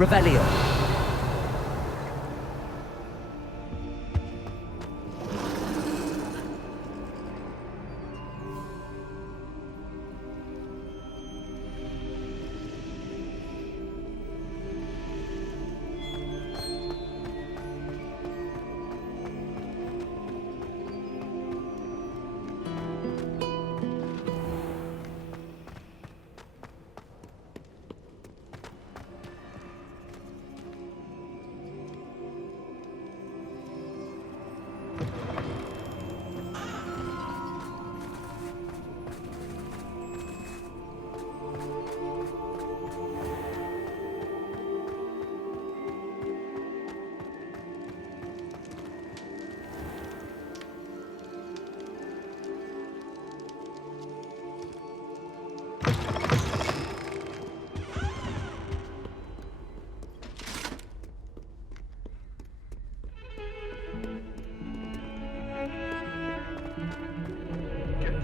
Revelio.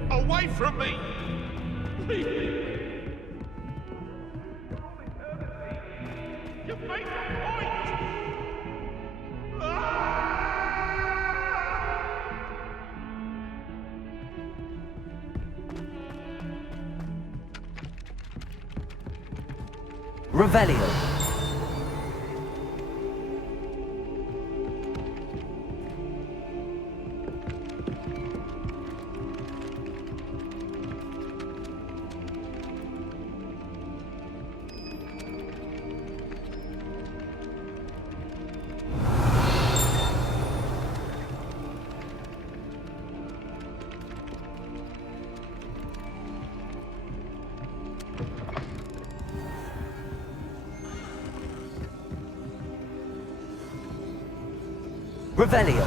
Away from me! Leave me! You made the point! Revelio. Revelio.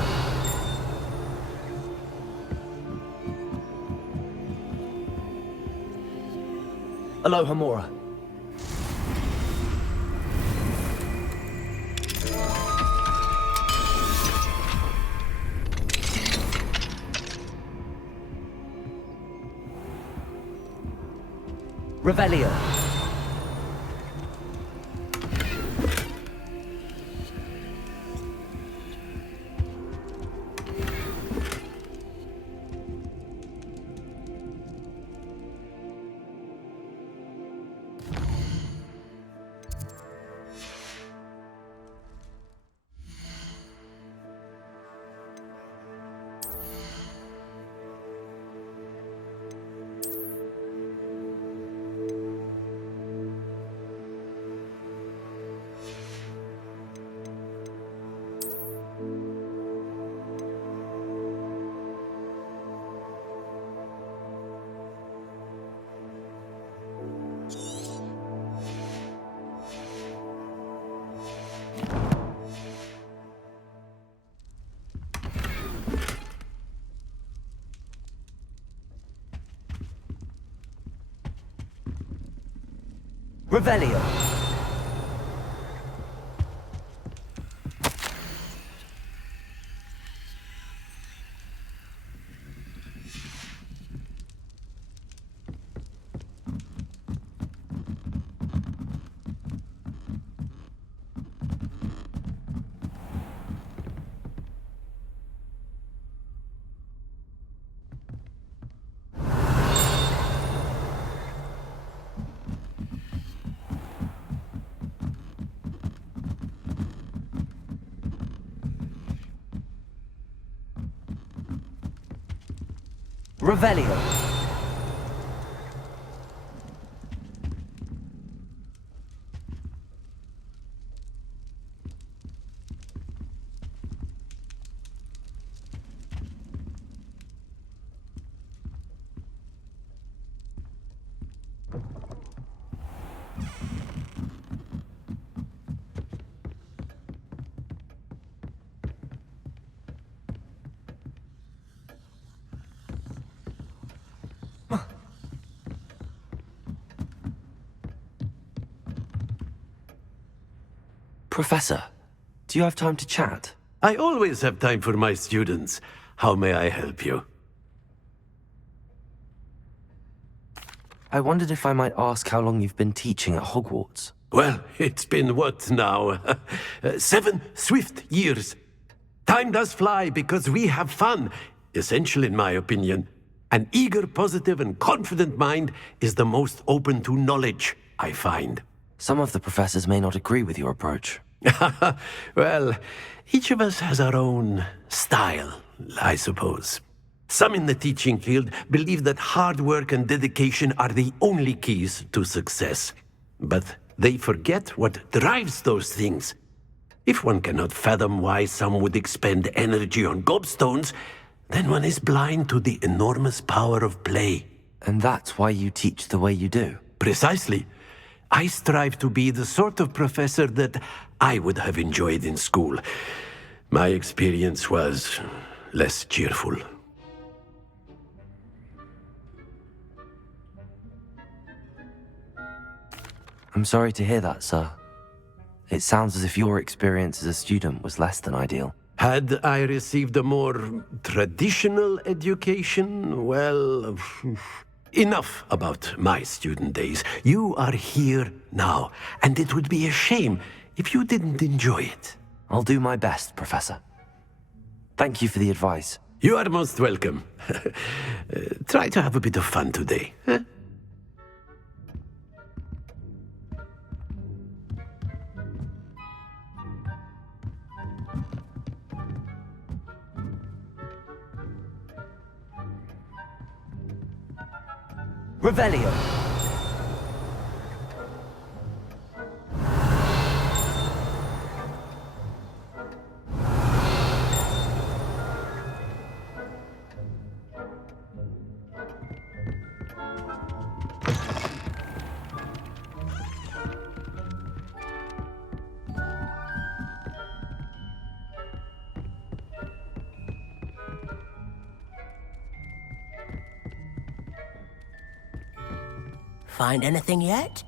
Aloha Mora. Revelio. Revelio. Revelio. Professor, do you have time to chat? I always have time for my students. How may I help you? I wondered if I might ask how long you've been teaching at Hogwarts. Well, it's been what now? 7 swift years. Time does fly because we have fun. Essential in my opinion. An eager, positive, and confident mind is the most open to knowledge, I find. Some of the professors may not agree with your approach. Well, each of us has our own style, I suppose. Some in the teaching field believe that hard work and dedication are the only keys to success. But they forget what drives those things. If one cannot fathom why some would expend energy on gobstones, then one is blind to the enormous power of play. And that's why you teach the way you do. Precisely. I strive to be the sort of professor that I would have enjoyed in school. My experience was less cheerful. I'm sorry to hear that, sir. It sounds as if your experience as a student was less than ideal. Had I received a more traditional education, well, enough about my student days. You are here now, and it would be a shame if you didn't enjoy it. I'll do my best, Professor. Thank you for the advice. You are most welcome. Try to have a bit of fun today. Huh? Revelio. Find anything yet?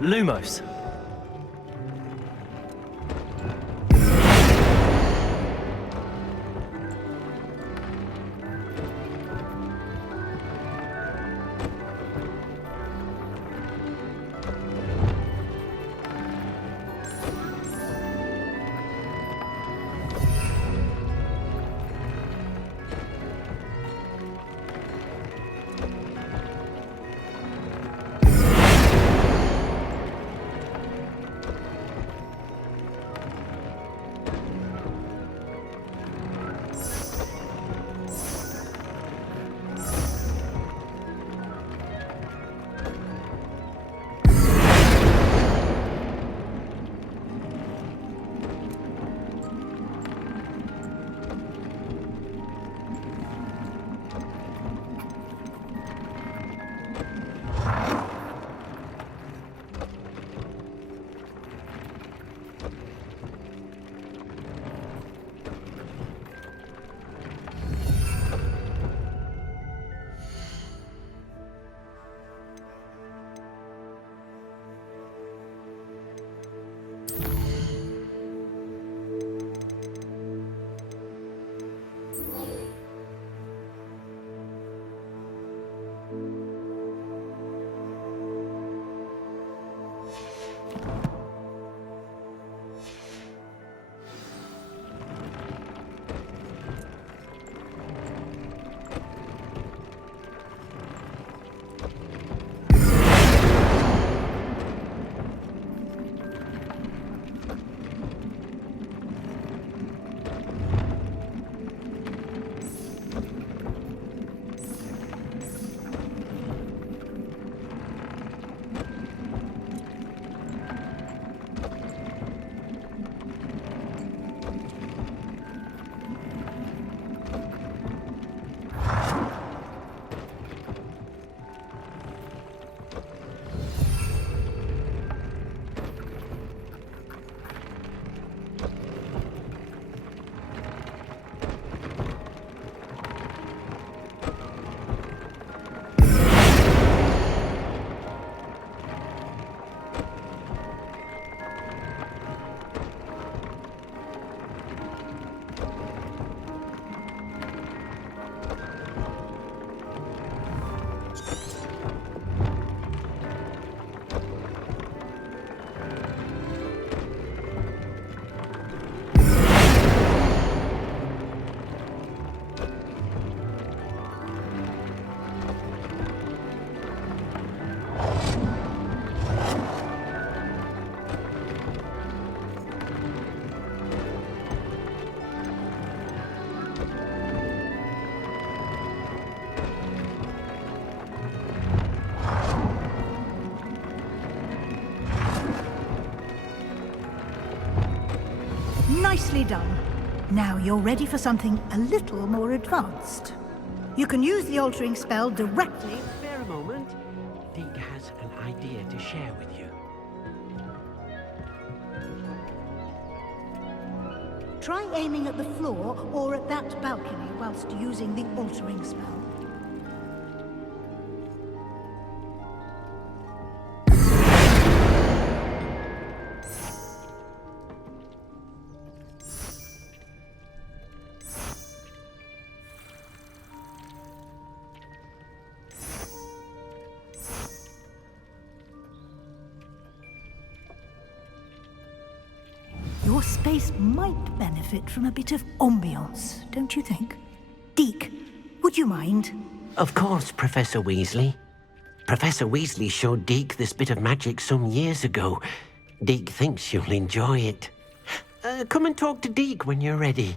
Lumos. Nicely done. Now you're ready for something a little more advanced. You can use the altering spell directly. Spare a moment. Deek has an idea to share with you. Try aiming at the floor or at that balcony whilst using the altering spell. Your space might benefit from a bit of ambiance, don't you think? Deek, would you mind? Of course, Professor Weasley. Professor Weasley showed Deek this bit of magic some years ago. Deek thinks you'll enjoy it. Come and talk to Deek when you're ready.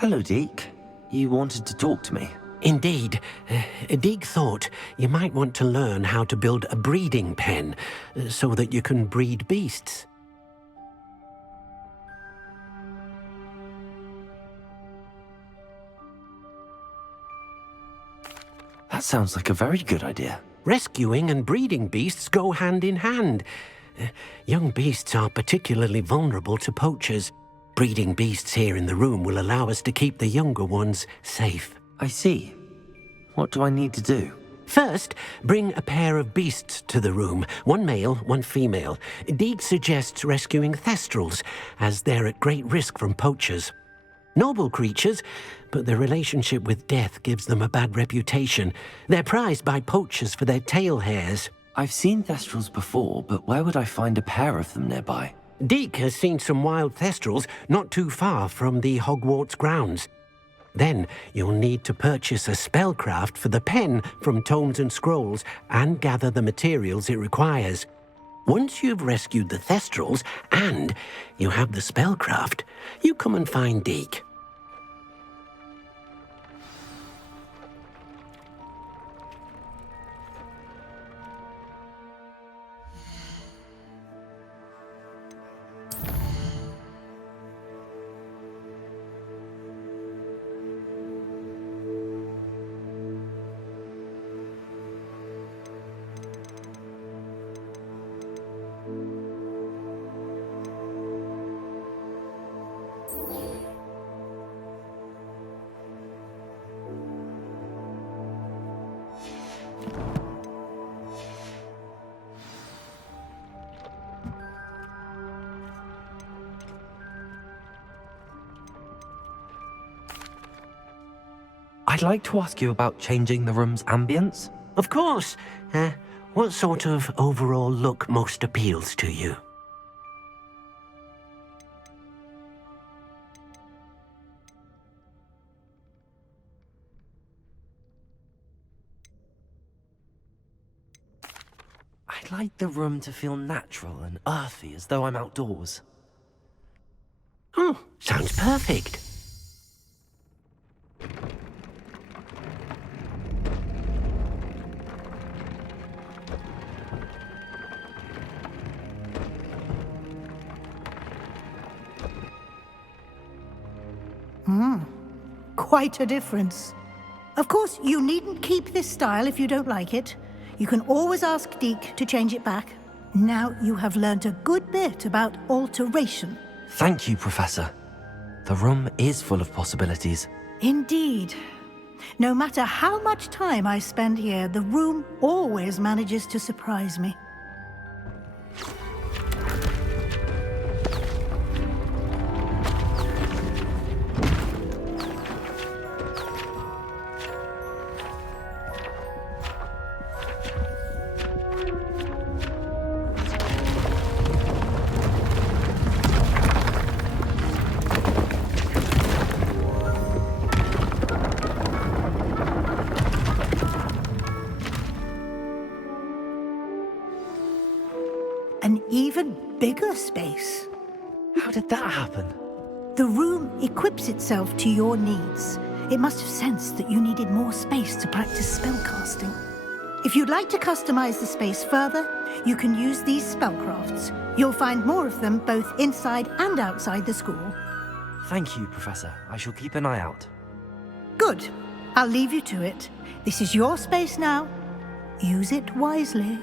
Hello, Deke. You wanted to talk to me? Indeed. Deek thought you might want to learn how to build a breeding pen so that you can breed beasts. That sounds like a very good idea. Rescuing and breeding beasts go hand in hand. Young beasts are particularly vulnerable to poachers. Breeding beasts here in the room will allow us to keep the younger ones safe. I see. What do I need to do? First, bring a pair of beasts to the room. One male, one female. Deek suggests rescuing thestrals, as they're at great risk from poachers. Noble creatures, but their relationship with death gives them a bad reputation. They're prized by poachers for their tail hairs. I've seen thestrals before, but where would I find a pair of them nearby? Deek has seen some wild thestrals not too far from the Hogwarts grounds. Then you'll need to purchase a spellcraft for the pen from Tomes and Scrolls and gather the materials it requires. Once you've rescued the thestrals and you have the spellcraft, you come and find Deek. I'd like to ask you about changing the room's ambience. Of course. What sort of overall look most appeals to you? I'd like the room to feel natural and earthy, as though I'm outdoors. Oh, sounds perfect. Quite a difference. Of course, you needn't keep this style if you don't like it. You can always ask Deek to change it back. Now you have learnt a good bit about alteration. Thank you, Professor. The room is full of possibilities. Indeed. No matter how much time I spend here, the room always manages to surprise me. an even bigger space. How did that happen? The room equips itself to your needs. It must have sensed that you needed more space to practice spellcasting. If you'd like to customize the space further, you can use these spellcrafts. You'll find more of them both inside and outside the school. Thank you, Professor. I shall keep an eye out. Good. I'll leave you to it. This is your space now. Use it wisely.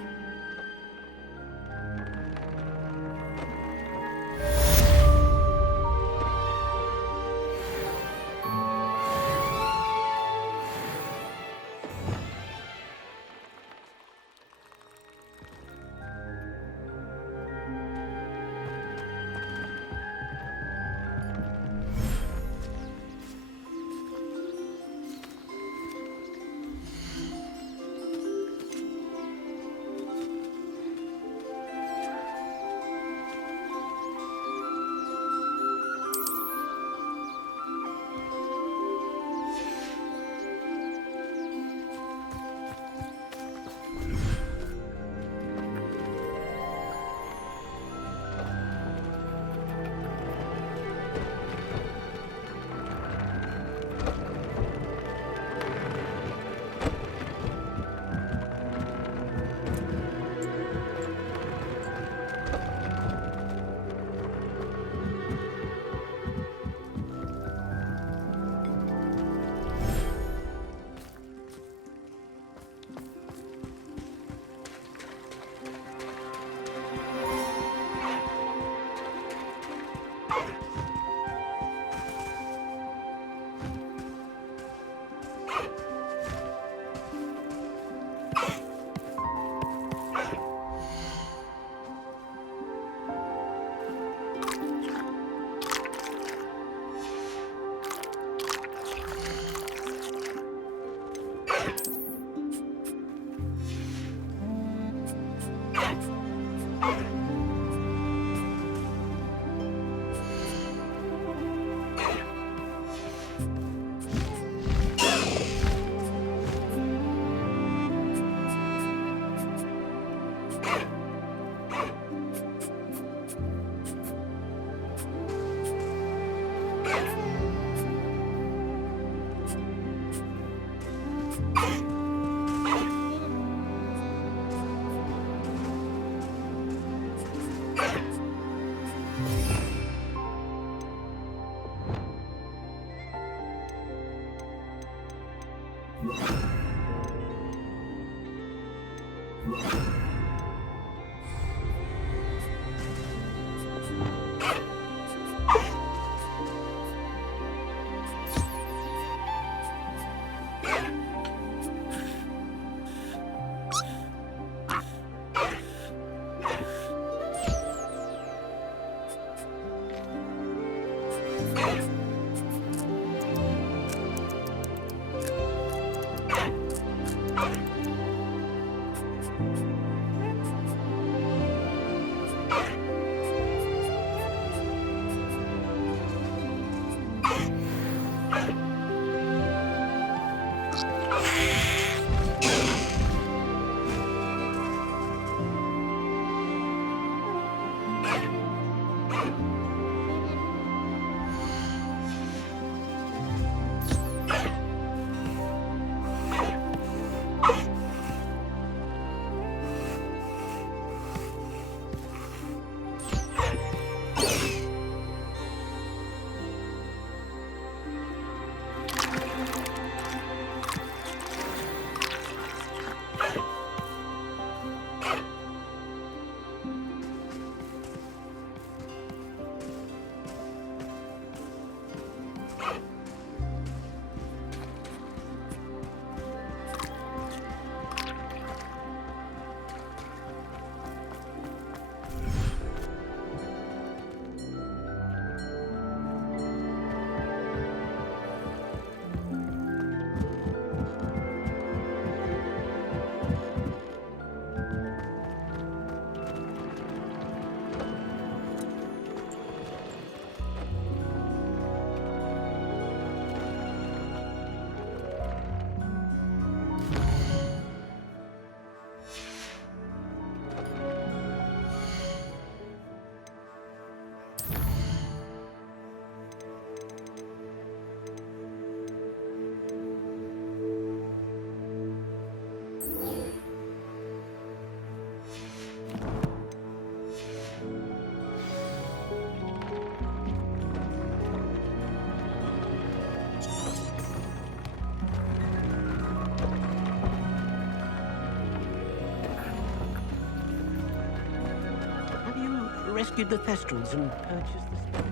rescued the Thestrals and purchased the...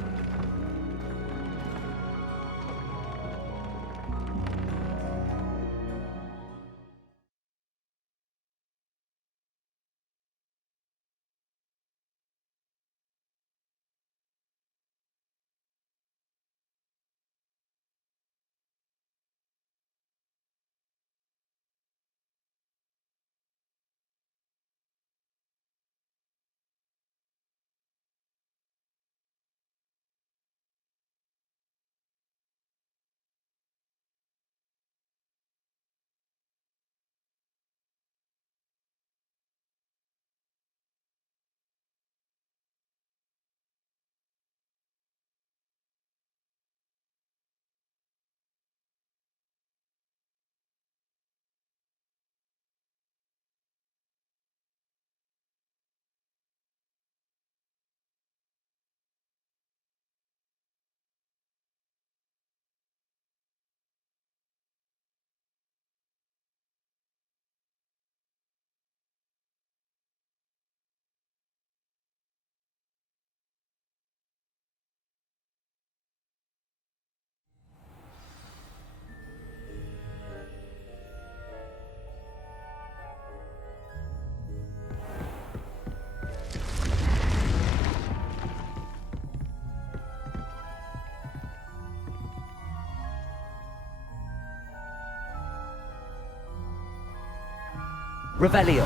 Revelio.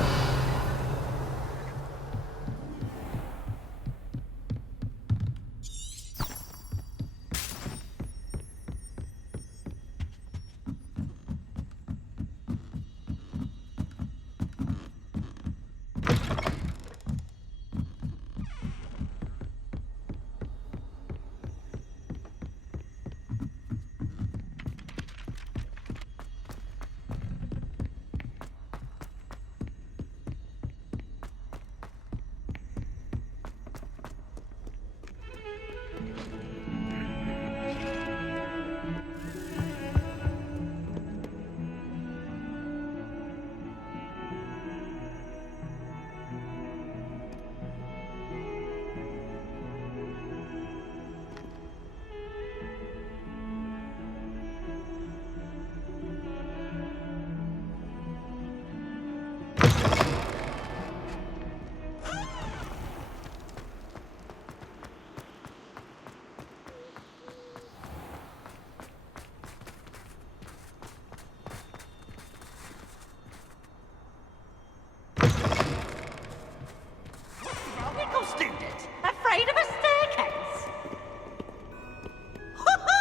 Little student, afraid of a staircase? Hoo-hoo!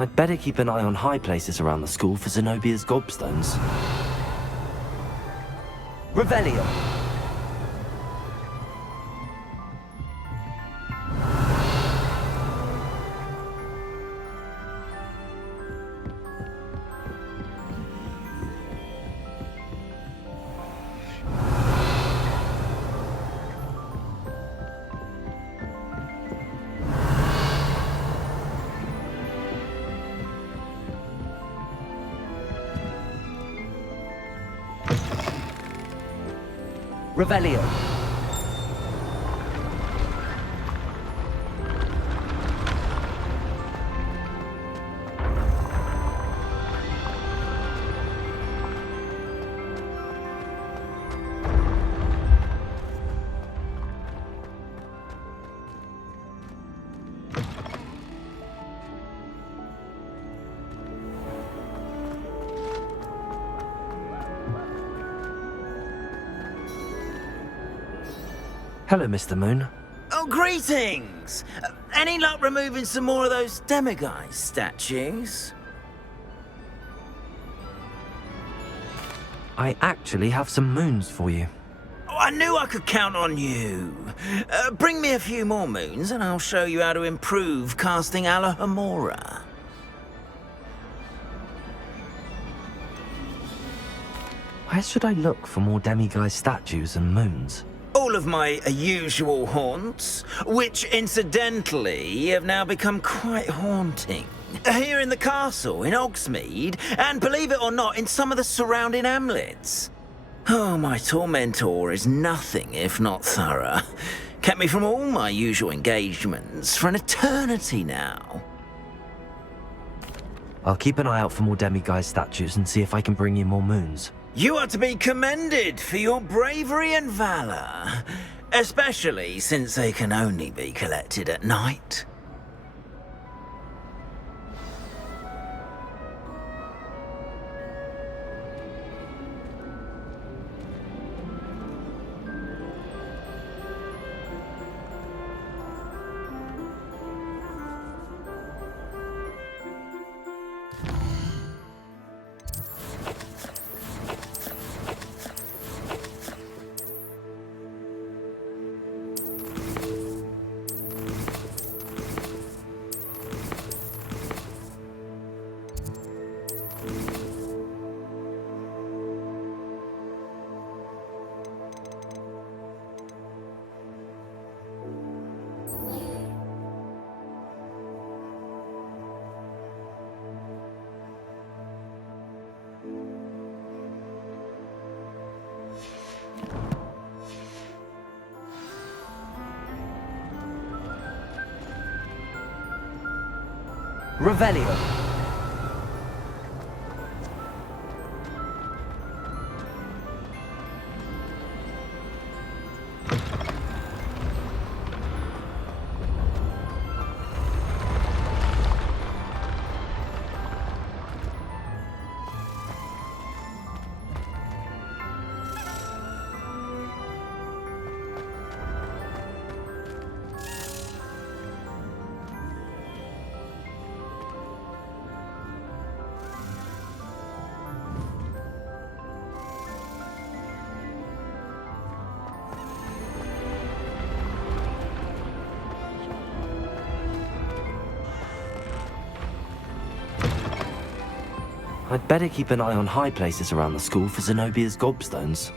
I'd better keep an eye on high places around the school for Zenobia's gobstones. Revelio. Revelio. Hello, Mr. Moon. Oh, greetings! Any luck removing some more of those demiguise statues? I actually have some moons for you. Oh, I knew I could count on you. Bring me a few more moons and I'll show you how to improve casting Alohomora. Where should I look for more demiguise statues and moons? All of my usual haunts, which incidentally have now become quite haunting. Here in the castle, in Hogsmeade, and believe it or not, in some of the surrounding hamlets. Oh, my tormentor is nothing if not thorough. Kept me from all my usual engagements for an eternity now. I'll keep an eye out for more demiguise statues and see if I can bring you more moons. You are to be commended for your bravery and valor, especially since they can only be collected at night. Revelio. I'd better keep an eye on high places around the school for Zenobia's gobstones.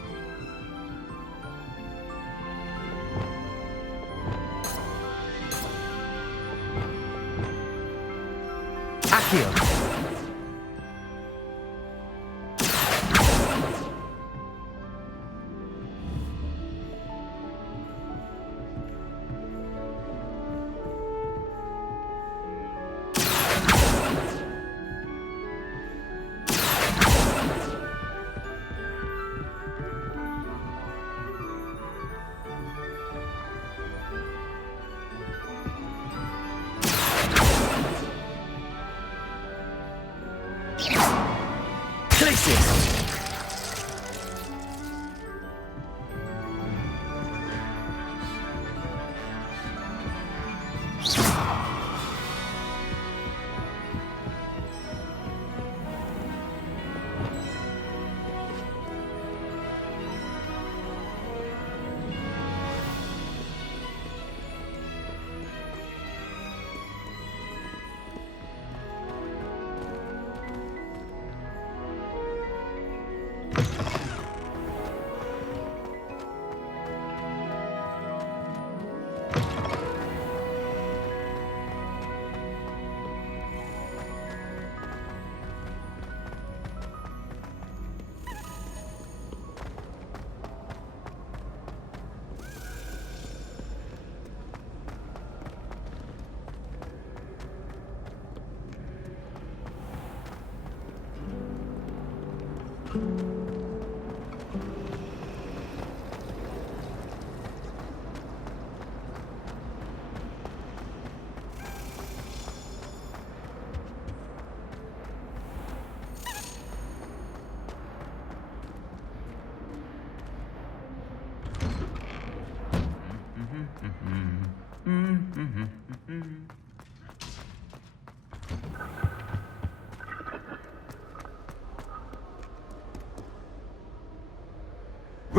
Accio!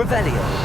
Revelio.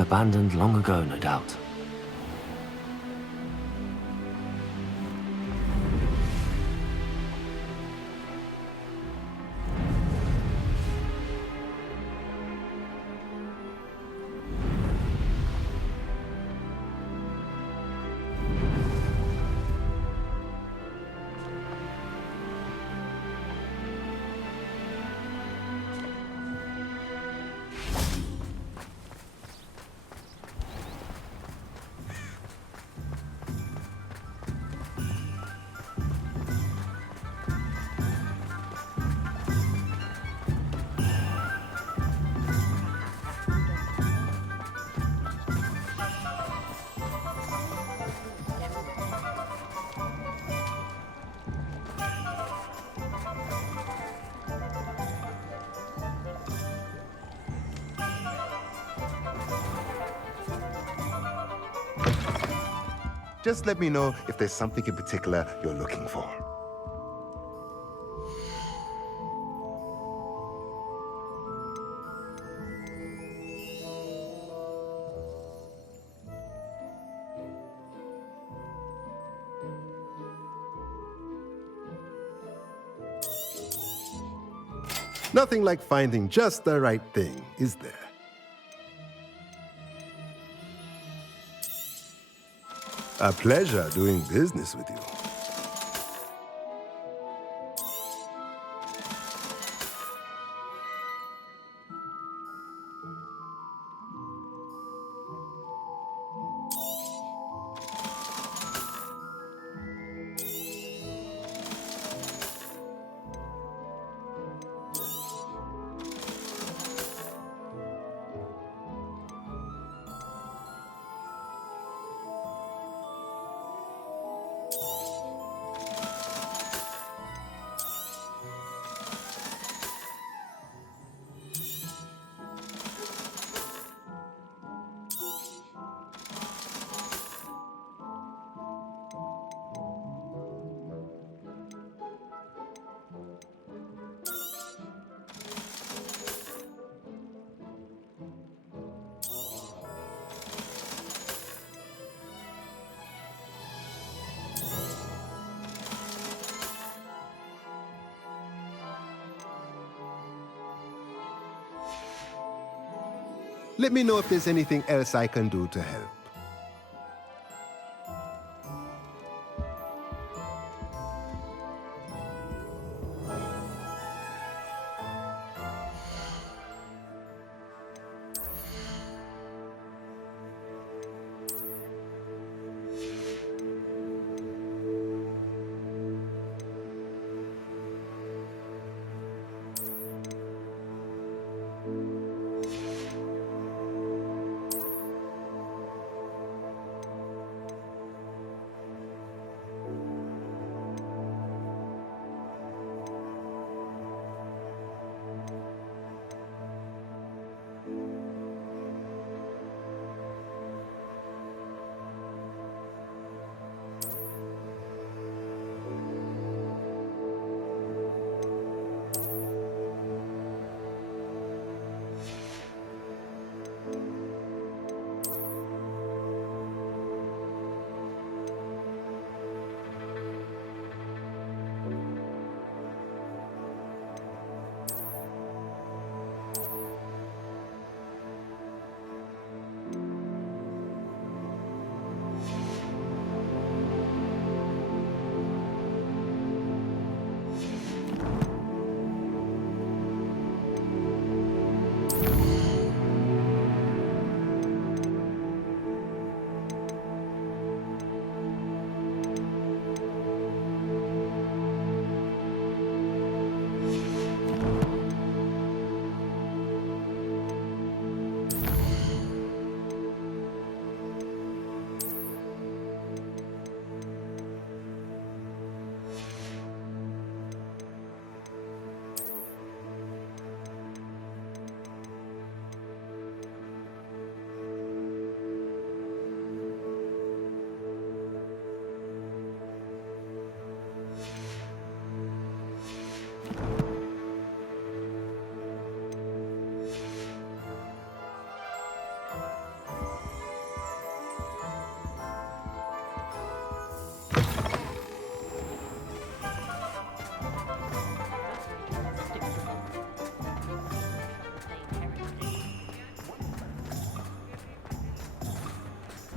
Abandoned long ago, no doubt. Just let me know if there's something in particular you're looking for. Nothing like finding just the right thing, is there? A pleasure doing business with you. Let me know if there's anything else I can do to help.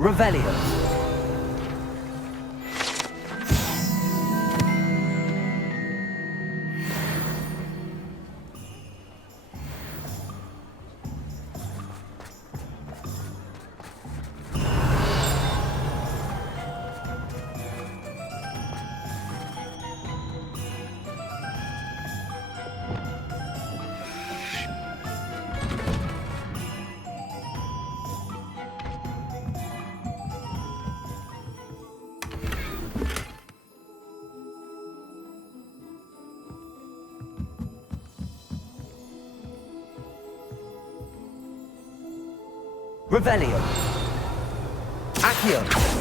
Revelio. Revelio. Accio.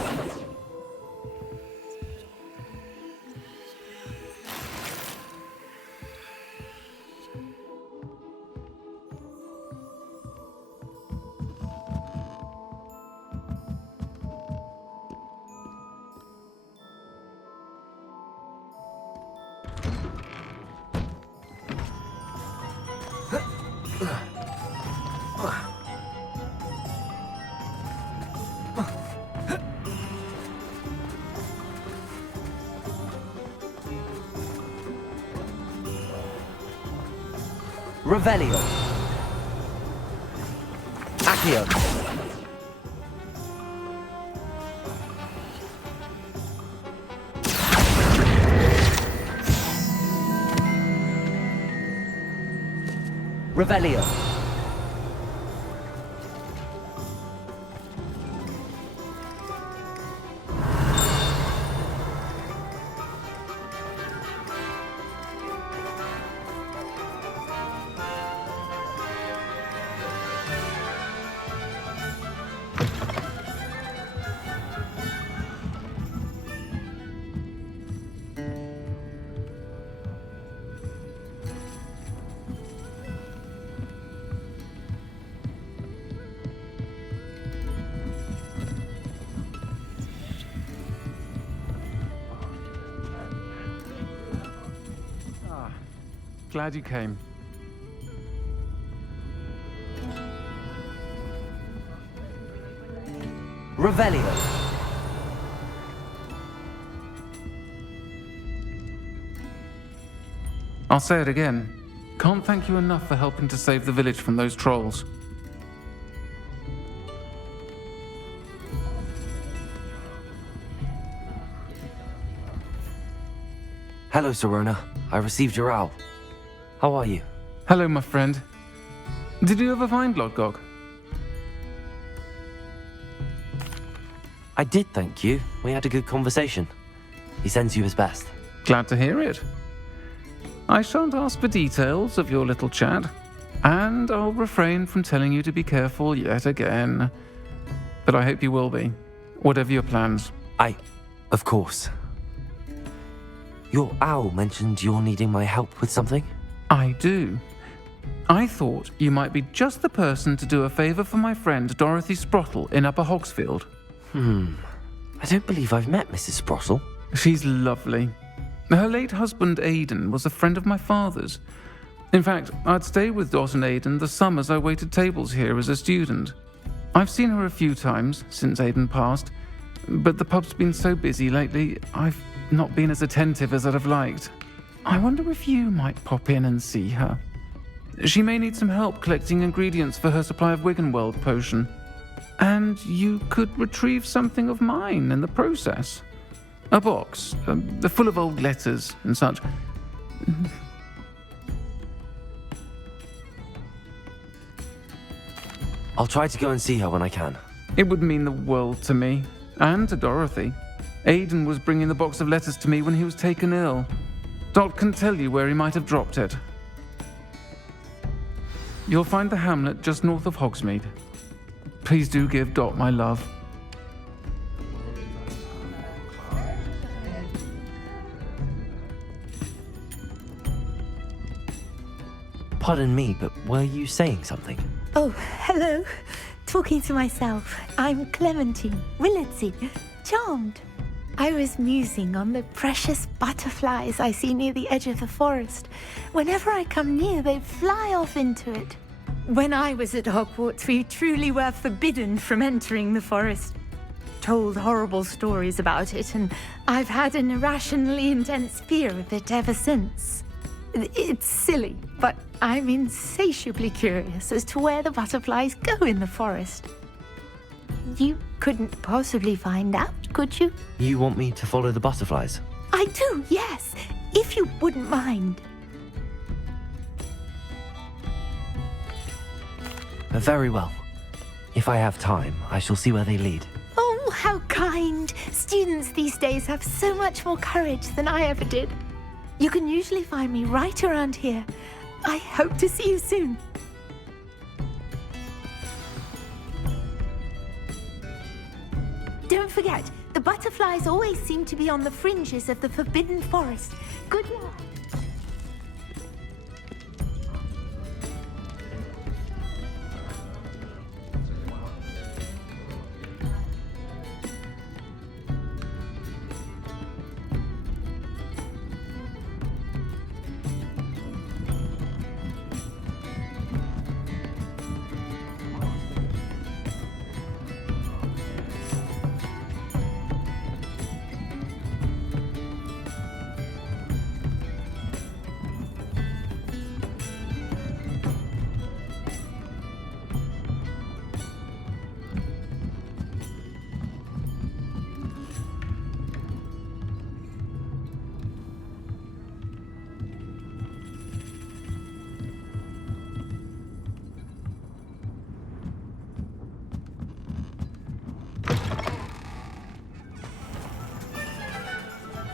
Revelio. Accio. Revelio. Glad you came. Revelio. I'll say it again. Can't thank you enough for helping to save the village from those trolls. Hello, Serona. I received your owl. How are you? Hello, my friend. Did you ever find Lodgok? I did, thank you. We had a good conversation. He sends you his best. Glad to hear it. I shan't ask for details of your little chat, and I'll refrain from telling you to be careful yet again. But I hope you will be, whatever your plans. Of course. Your owl mentioned you're needing my help with something? I do. I thought you might be just the person to do a favor for my friend Dorothy Sprottle in Upper Hogsfield. I don't believe I've met Mrs. Sprottle. She's lovely. Her late husband Aidan was a friend of my father's. In fact, I'd stay with Dot and Aidan the summers I waited tables here as a student. I've seen her a few times since Aidan passed, but the pub's been so busy lately, I've not been as attentive as I'd have liked. I wonder if you might pop in and see her. She may need some help collecting ingredients for her supply of Wiggenweld potion. And you could retrieve something of mine in the process. A box, full of old letters and such. I'll try to go and see her when I can. It would mean the world to me, and to Dorothy. Aidan was bringing the box of letters to me when he was taken ill. Dot can tell you where he might have dropped it. You'll find the hamlet just north of Hogsmeade. Please do give Dot my love. Pardon me, but were you saying something? Oh, hello. Talking to myself. I'm Clementine Willardsey. Charmed. I was musing on the precious butterflies I see near the edge of the forest. Whenever I come near, they fly off into it. When I was at Hogwarts, we truly were forbidden from entering the forest. Told horrible stories about it, and I've had an irrationally intense fear of it ever since. It's silly, but I'm insatiably curious as to where the butterflies go in the forest. You couldn't possibly find out, could you? You want me to follow the butterflies? I do, yes, if you wouldn't mind. Very well. If I have time, I shall see where they lead. Oh, how kind. Students these days have so much more courage than I ever did. You can usually find me right around here. I hope to see you soon. Don't forget, the butterflies always seem to be on the fringes of the Forbidden Forest. Good luck.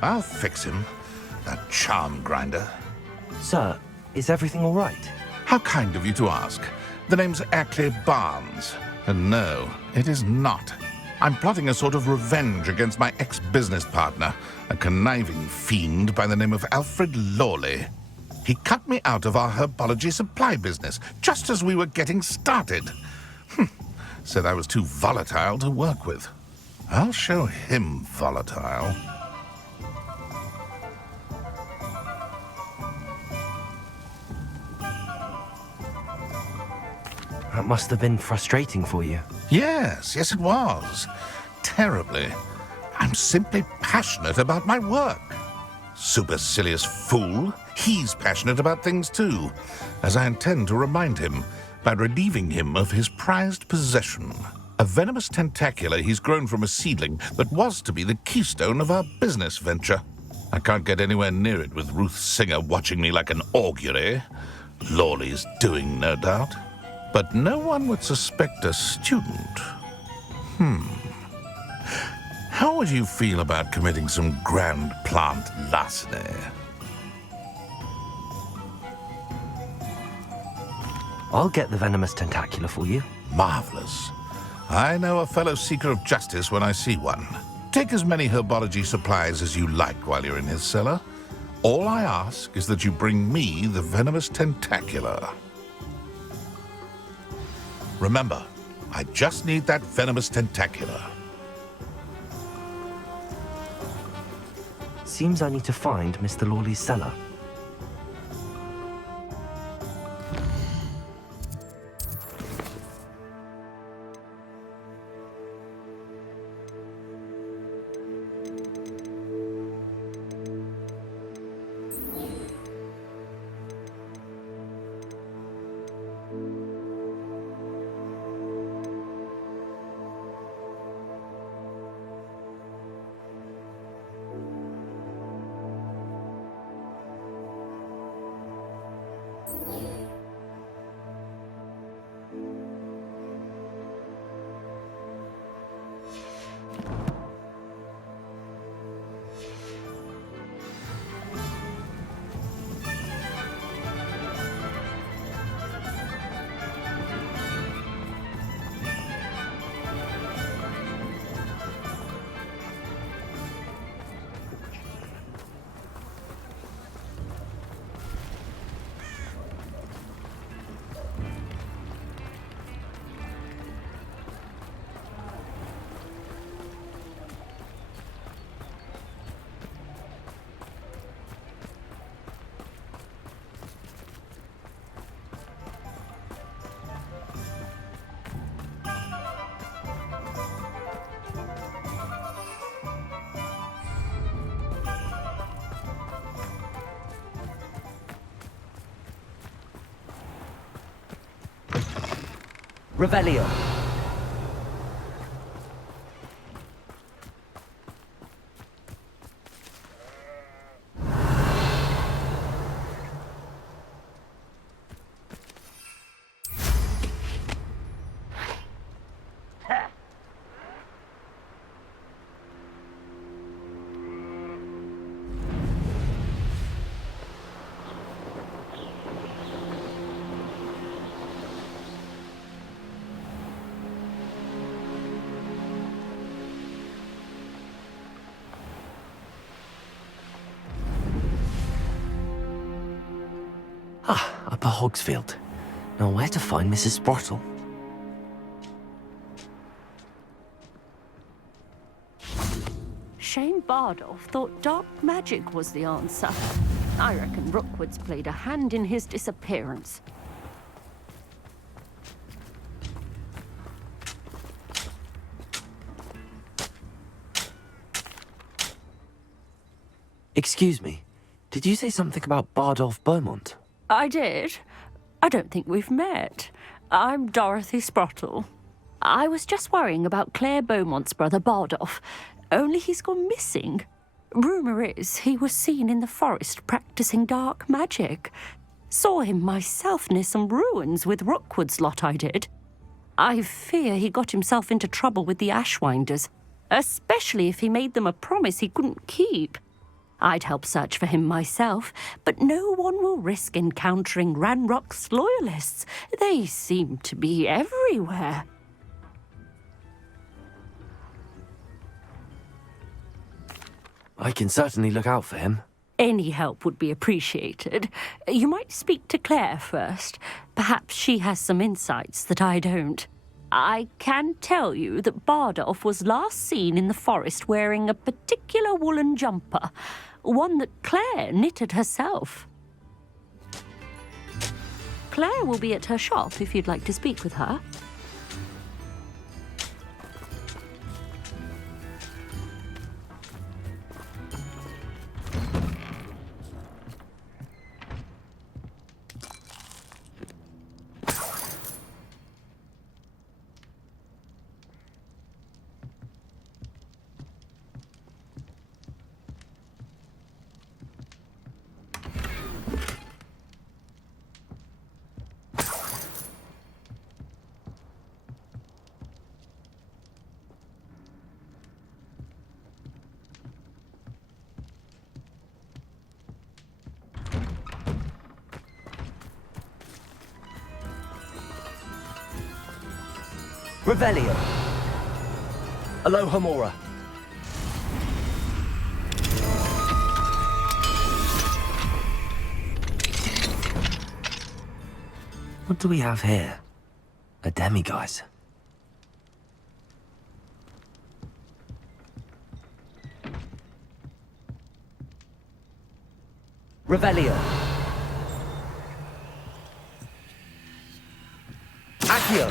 I'll fix him, that charm grinder. Sir, is everything all right? How kind of you to ask. The name's Ackley Barnes. And no, it is not. I'm plotting a sort of revenge against my ex-business partner, a conniving fiend by the name of Alfred Lawley. He cut me out of our herbology supply business just as we were getting started. Said I was too volatile to work with. I'll show him volatile. That must have been frustrating for you. Yes, it was. terribly. I'm simply passionate about my work. Supercilious fool. He's passionate about things too, as I intend to remind him by relieving him of his prized possession. A venomous tentacula he's grown from a seedling that was to be the keystone of our business venture. I can't get anywhere near it with Ruth Singer watching me like an augury. Lawley's doing, no doubt. But no one would suspect a student. How would you feel about committing some grand plant larceny? I'll get the venomous tentacula for you. Marvelous. I know a fellow seeker of justice when I see one. Take as many herbology supplies as you like while you're in his cellar. All I ask is that you bring me the venomous tentacula. Remember, I just need that venomous tentacula. Seems I need to find Mr. Lawley's cellar. Revelio. Upper Hogsfield. Now where to find Mrs. Sprottle? Shane Bardolph thought dark magic was the answer. I reckon Rookwood's played a hand in his disappearance. Excuse me, did you say something about Bardolph Beaumont? I did. I don't think we've met. I'm Dorothy Sprottle. I was just worrying about Claire Beaumont's brother Bardolph, only he's gone missing. Rumour is he was seen in the forest practicing dark magic. Saw him myself near some ruins with Rookwood's lot I did. I fear he got himself into trouble with the Ashwinders, especially if he made them a promise he couldn't keep. I'd help search for him myself, but no one will risk encountering Ranrock's loyalists. They seem to be everywhere. I can certainly look out for him. Any help would be appreciated. You might speak to Claire first. Perhaps she has some insights that I don't. I can tell you that Bardolph was last seen in the forest wearing a particular woolen jumper, one that Claire knitted herself. Claire will be at her shop if you'd like to speak with her. Revelio. Alohomora. What do we have here? A demiguise. Revelio. Accio.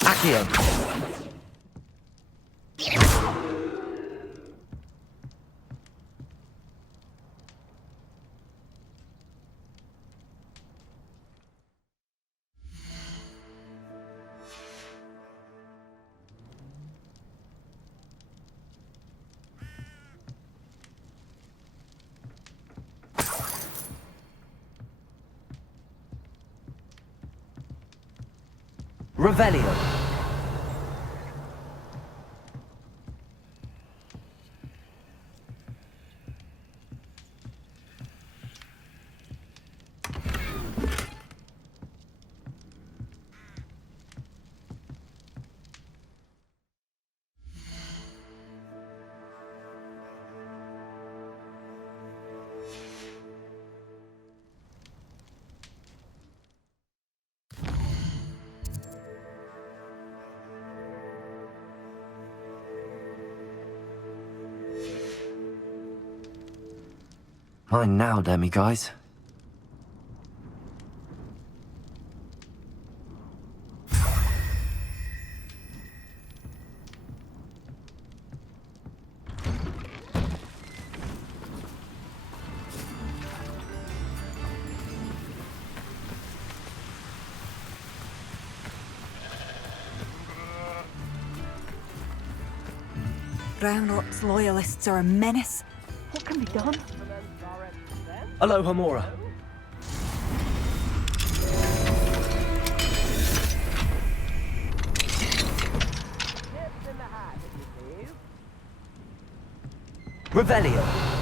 Accio. Revelio. Mine now, demiguise. Ranrock's loyalists are a menace. What can be done? Alohomora. Revelio.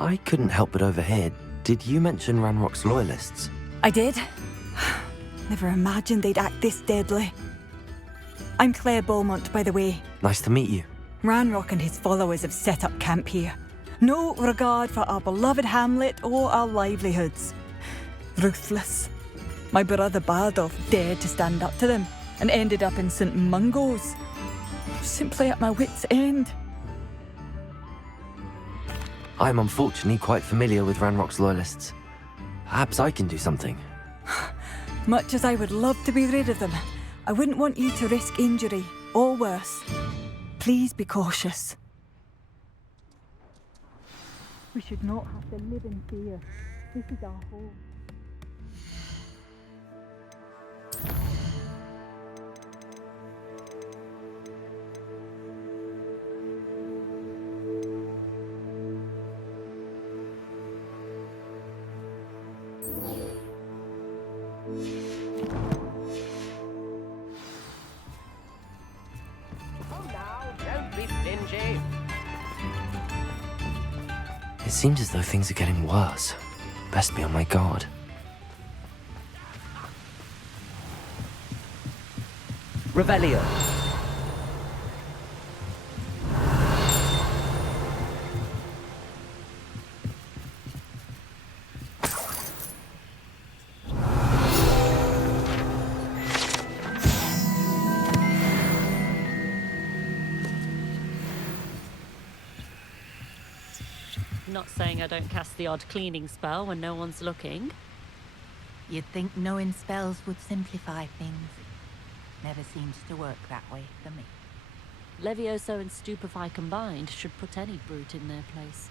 I couldn't help but overhear. Did you mention Ranrock's loyalists? I did. Never imagined they'd act this deadly. I'm Claire Beaumont, by the way. Nice to meet you. Ranrock and his followers have set up camp here. No regard for our beloved hamlet or our livelihoods. Ruthless. My brother Bardolph dared to stand up to them and ended up in St. Mungo's. Simply at my wit's end. I'm unfortunately quite familiar with Ranrock's loyalists. Perhaps I can do something. Much as I would love to be rid of them, I wouldn't want you to risk injury, or worse. Please be cautious. We should not have to live in fear. This is our home. It seems as though things are getting worse. Best be on my guard. Revelio. Not saying I don't cast the odd cleaning spell when no one's looking. You'd think knowing spells would simplify things. Never seems to work that way for me. Levioso and Stupefy combined should put any brute in their place.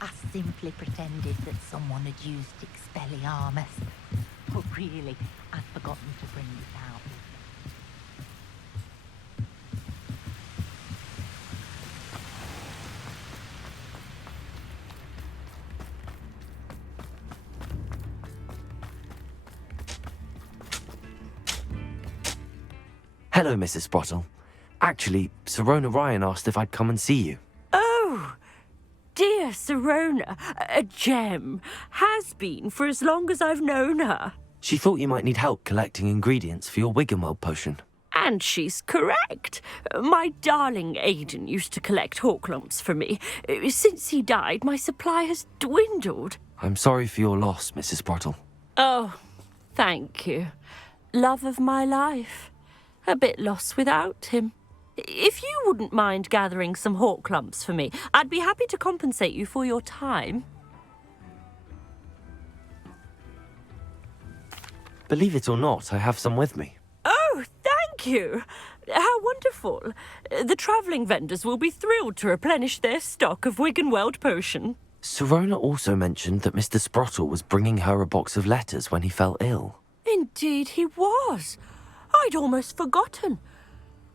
I simply pretended that someone had used Expelliarmus. But really, I'd forgotten to bring it out. Hello, Mrs. Sprottle. Actually, Sirona Ryan asked if I'd come and see you. Oh, dear Sirona, a gem. Has been for as long as I've known her. She thought you might need help collecting ingredients for your Wiggenweld potion. And she's correct. My darling Aidan used to collect Horklumps for me. Since he died, my supply has dwindled. I'm sorry for your loss, Mrs. Sprottle. Oh, thank you. Love of my life. A bit lost without him. If you wouldn't mind gathering some Horklumps for me, I'd be happy to compensate you for your time. Believe it or not, I have some with me. Oh, thank you. How wonderful. The travelling vendors will be thrilled to replenish their stock of Wiggenweld potion. Sirona also mentioned that Mr. Sprottle was bringing her a box of letters when he fell ill. Indeed he was. I'd almost forgotten.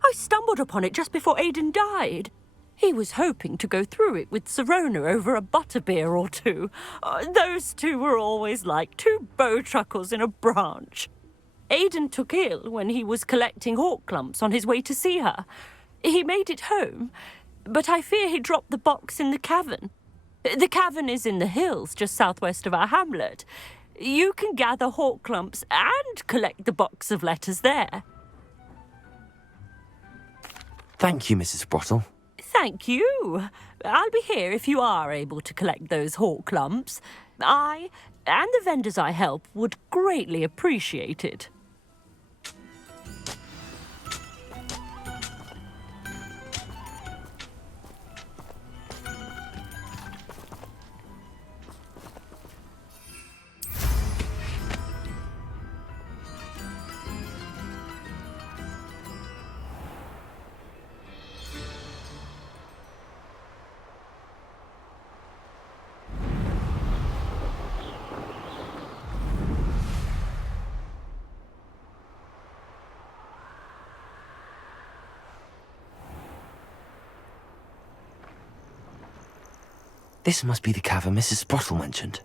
I stumbled upon it just before Aidan died. He was hoping to go through it with Sirona over a butterbeer or two. Those two were always like two bowtruckles in a branch. Aidan took ill when he was collecting Horklumps on his way to see her. He made it home, but I fear he dropped the box in the cavern. The cavern is in the hills just southwest of our hamlet. You can gather Horklumps and collect the box of letters there. Thank you, Mrs. Sprottle. Thank you. I'll be here if you are able to collect those Horklumps. I, and the vendors I help, would greatly appreciate it. This must be the cavern Mrs. Sprottle mentioned.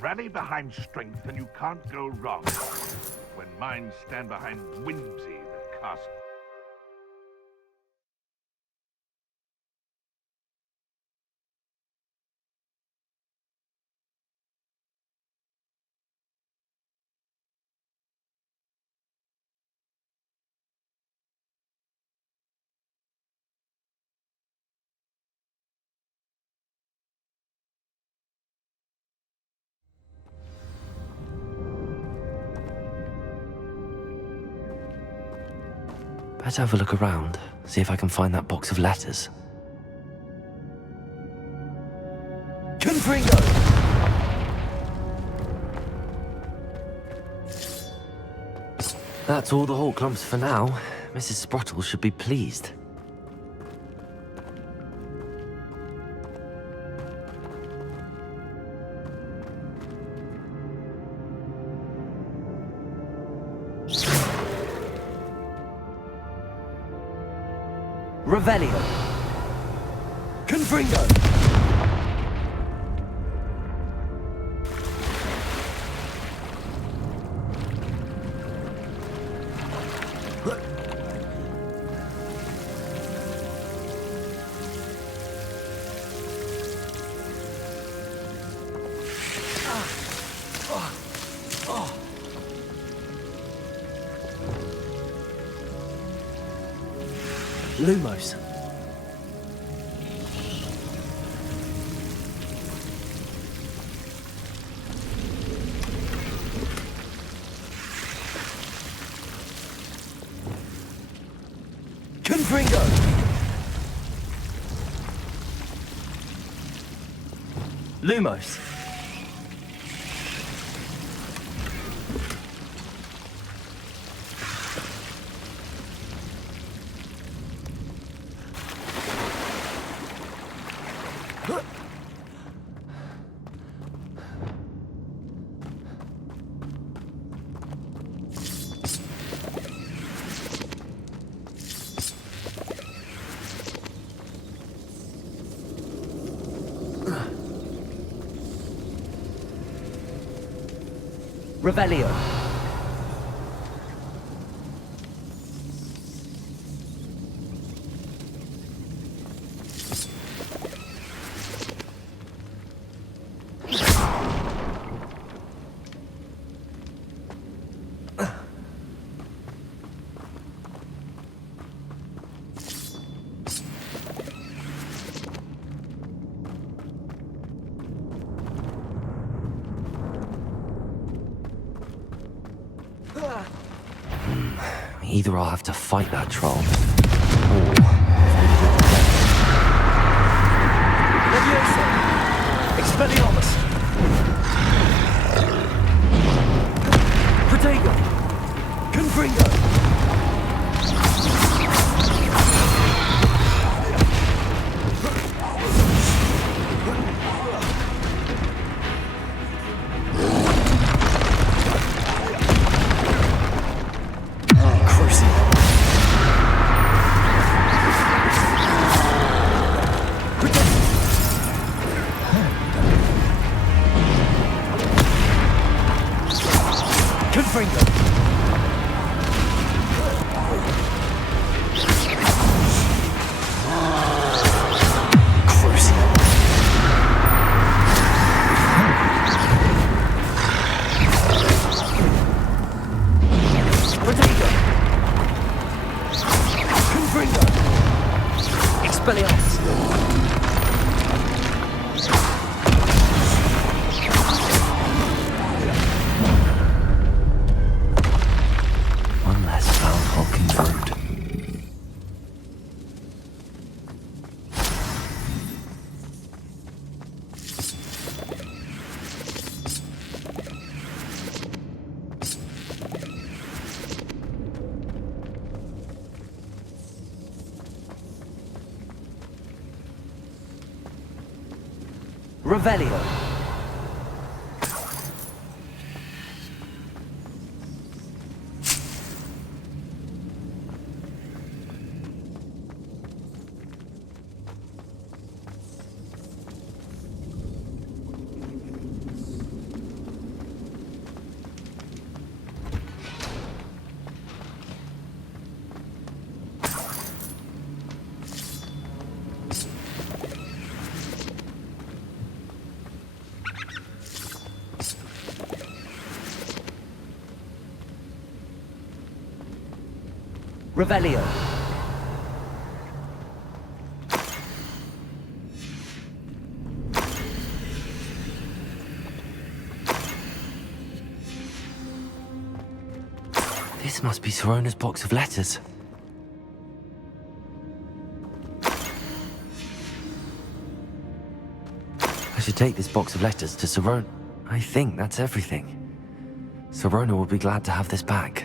Rally behind strength and you can't go wrong. When minds stand behind whimsy that casts... Better have a look around, see if I can find that box of letters. Confringo! That's all the Horklumps for now. Mrs. Sprottle should be pleased. Revelio. Confringo. Lumos. Confringo! Lumos! Revelio. Either I'll have to fight that troll, Levioso! Expelliarmus! Protego! Confringo! one less foul hulking brute. Revelio. Revelio. This must be Sorona's box of letters. I should take this box of letters to Sorona. I think that's everything. Sorona will be glad to have this back.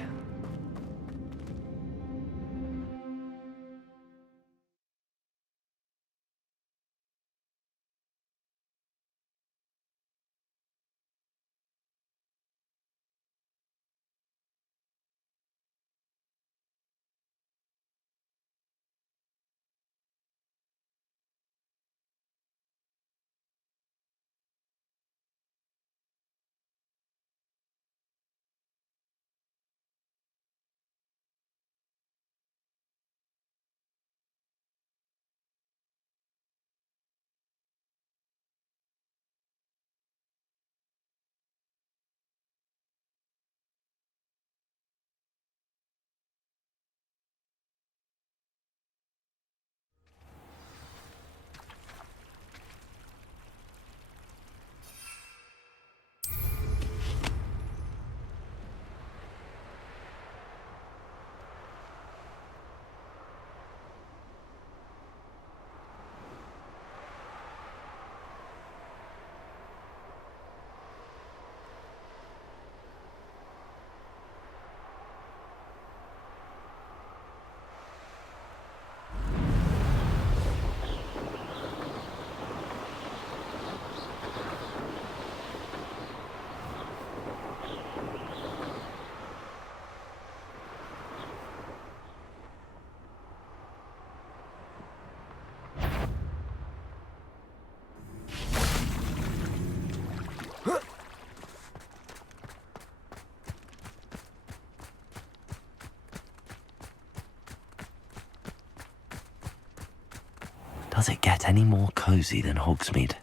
Does it get any more cozy than Hogsmeade?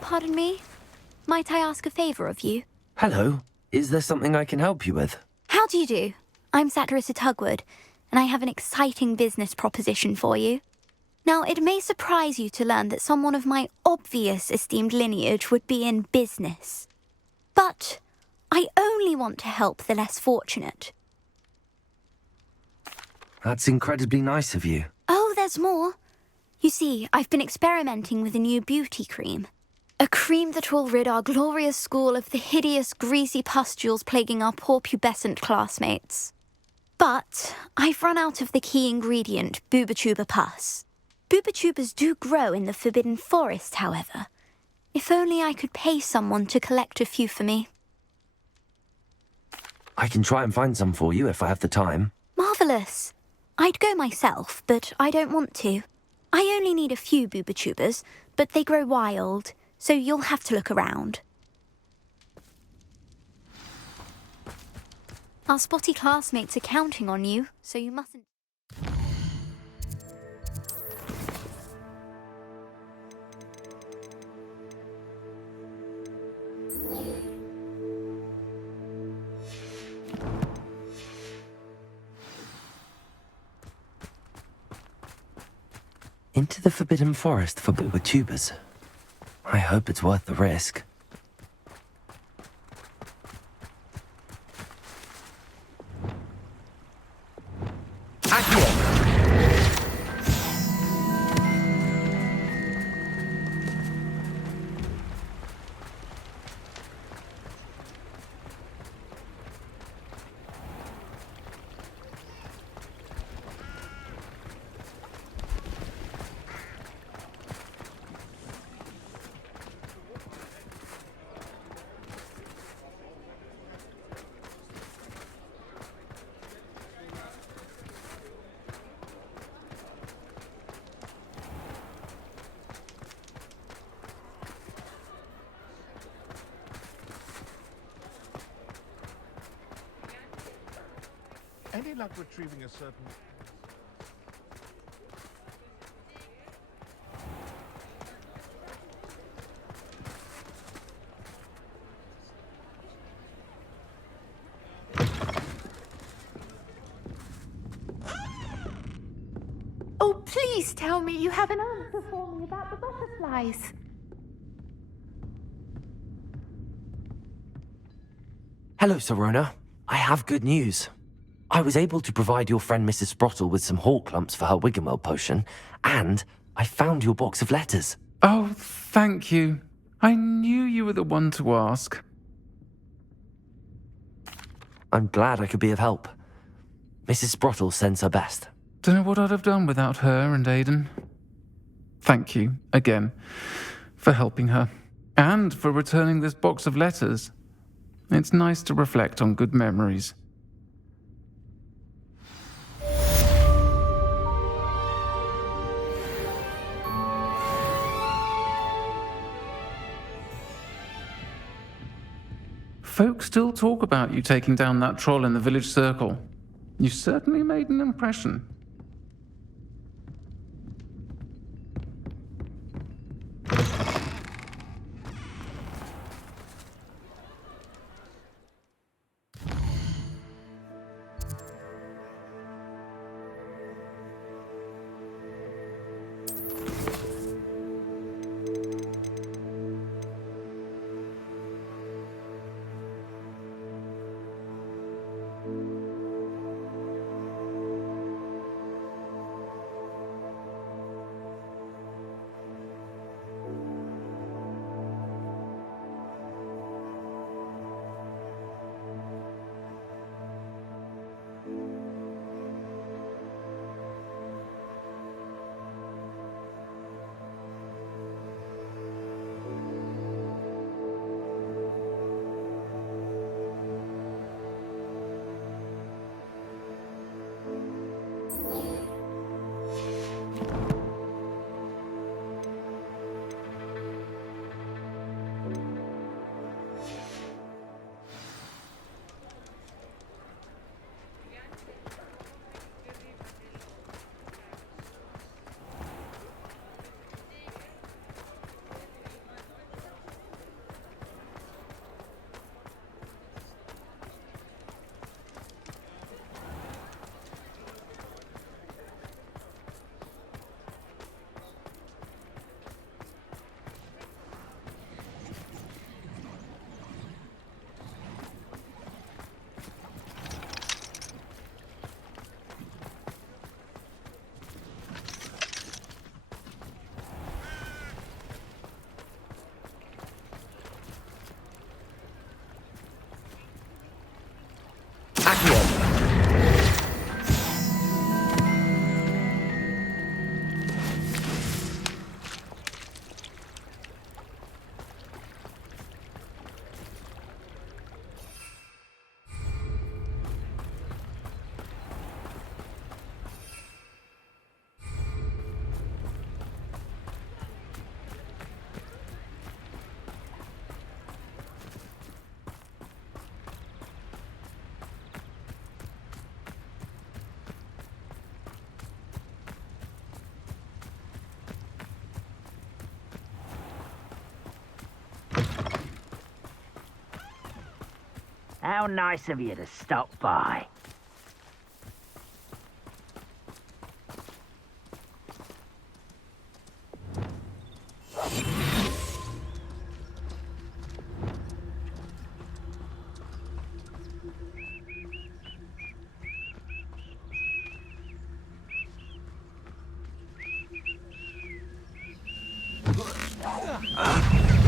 Pardon me? Might I ask a favour of you? Hello. Is there something I can help you with? How do you do? I'm Satirist at Hogwarts, and I have an exciting business proposition for you. Now, it may surprise you to learn that someone of my obvious esteemed lineage would be in business. But I only want to help the less fortunate. That's incredibly nice of you. Oh, there's more. You see, I've been experimenting with a new beauty cream. A cream that will rid our glorious school of the hideous, greasy pustules plaguing our poor pubescent classmates. But I've run out of the key ingredient, Booba-Tuba pus. Booba-Tubas do grow in the Forbidden Forest, however. If only I could pay someone to collect a few for me. I can try and find some for you if I have the time. Marvellous. I'd go myself, but I don't want to. I only need a few Booba-Tubas, but they grow wild, so you'll have to look around. Our spotty classmates are counting on you, so you mustn't... Into the Forbidden Forest for Booba-Tubas. I hope it's worth the risk. Any luck retrieving a certain... Oh, please tell me you have an answer for me about the butterflies. Hello, Serona. I have good news. I was able to provide your friend Mrs. Sprottle with some hawk lumps for her Wiggenweld potion, and I found your box of letters. Oh, thank you. I knew you were the one to ask. I'm glad I could be of help. Mrs. Sprottle sends her best. Don't know what I'd have done without her and Aidan. Thank you, again, for helping her, and for returning this box of letters. It's nice to reflect on good memories. Folks still talk about you taking down that troll in the village circle. You certainly made an impression. How nice of you to stop by.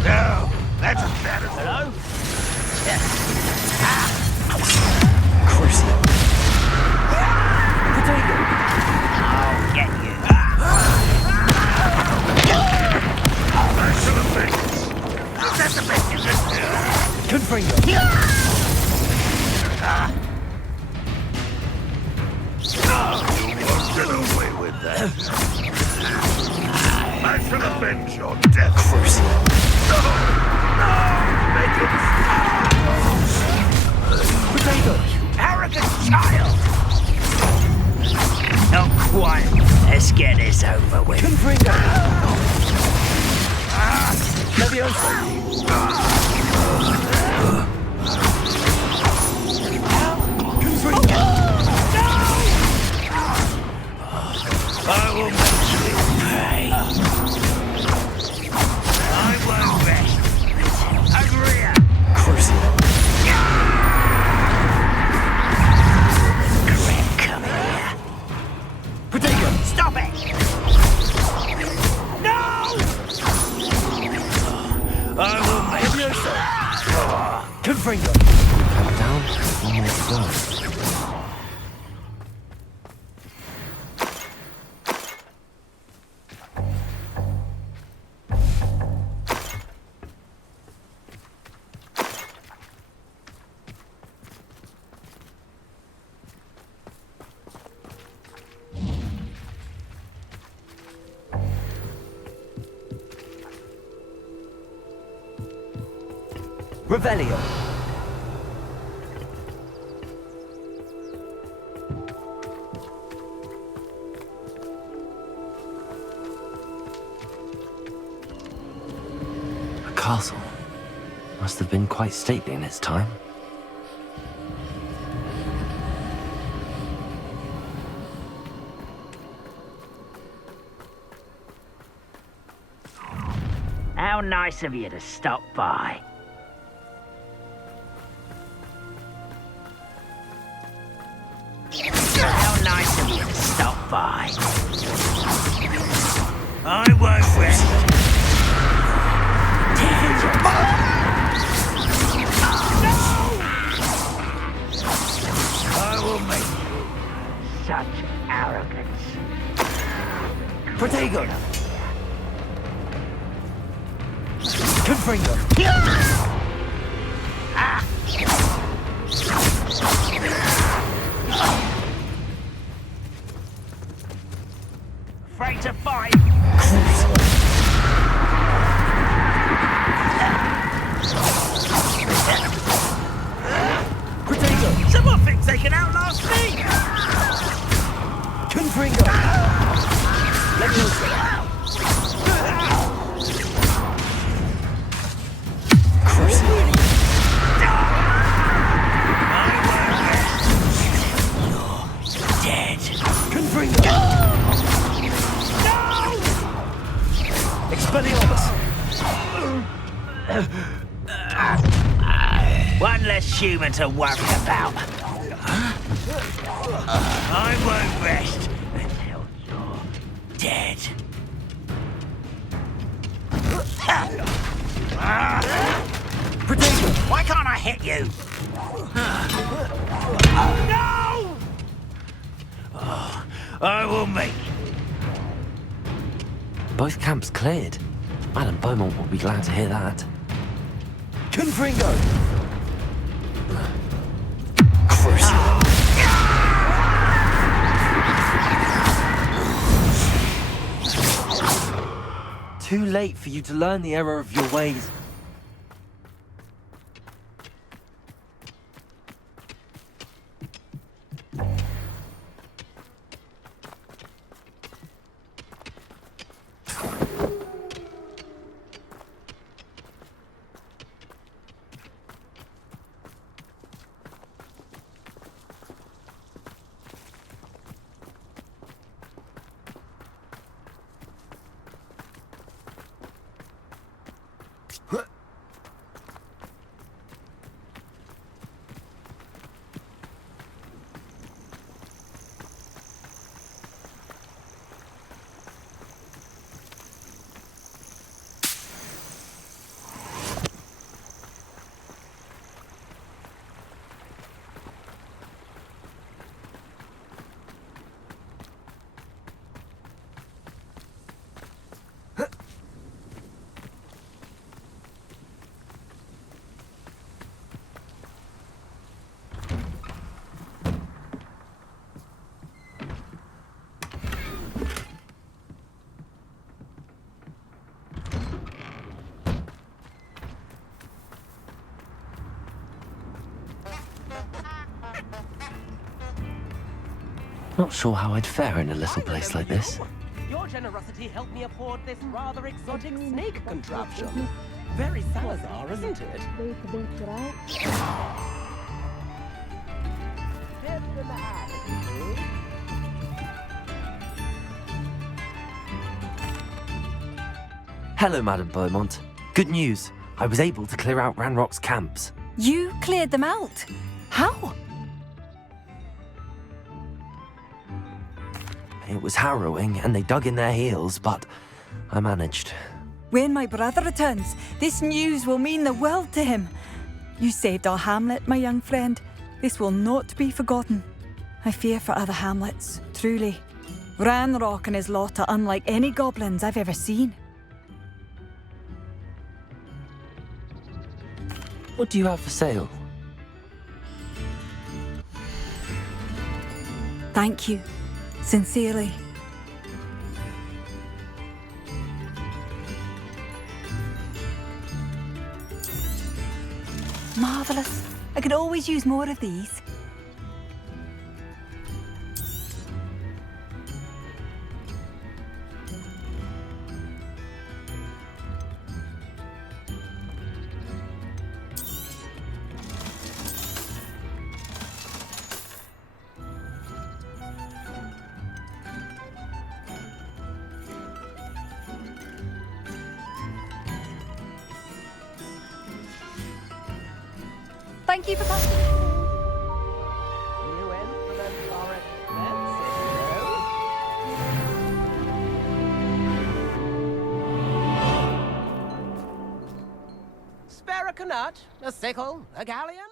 No, that's better. Hello? Crucial. Potato. I'll get you. Special effects. That's the best you can do. Confringo. You won't get away with that. I shall avenge your death. Crucial. No! Make it stop! Potato. Arrogant child! Not quite. Let's get this over with. Confringo. Leviosa. I will make you pay. I won't rest. Agria! Crucial. Grim, come here. Potato. Stop it! No! I will make you Confringo. Come down. One more to go. Revelio. A castle. Must have been quite stately in its time. How nice of you to stop by. How nice of you to stop by. I won't rest. I will make you such arrogance. Protego. Confringo. Afraid to fight. Protego. Someone thinks they can outlast me. Confringo. Leviosa. Dead. Confringo. No! Expelliarmus. One less human to worry about. I won't rest until you're dead. Protego. Why can't I hit you? No! Oh, I will make Both camps cleared. Madame Beaumont will be glad to hear that. Confringo. Too late for you to learn the error of your ways. Not sure how I'd fare in a little place like this. Your generosity helped me afford this rather exotic snake contraption. Very Salazar, isn't it? Hello, Madame Beaumont. Good news. I was able to clear out Ranrock's camps. You cleared them out? How? It was harrowing, and they dug in their heels, but I managed. When my brother returns, this news will mean the world to him. You saved our hamlet, my young friend. This will not be forgotten. I fear for other hamlets, truly. Ranrock and his lot are unlike any goblins I've ever seen. What do you have for sale? Thank you. Sincerely. Marvellous. I could always use more of these. Thank you for passing. New implements are expensive, though. Spare a canut, a sickle, a galleon?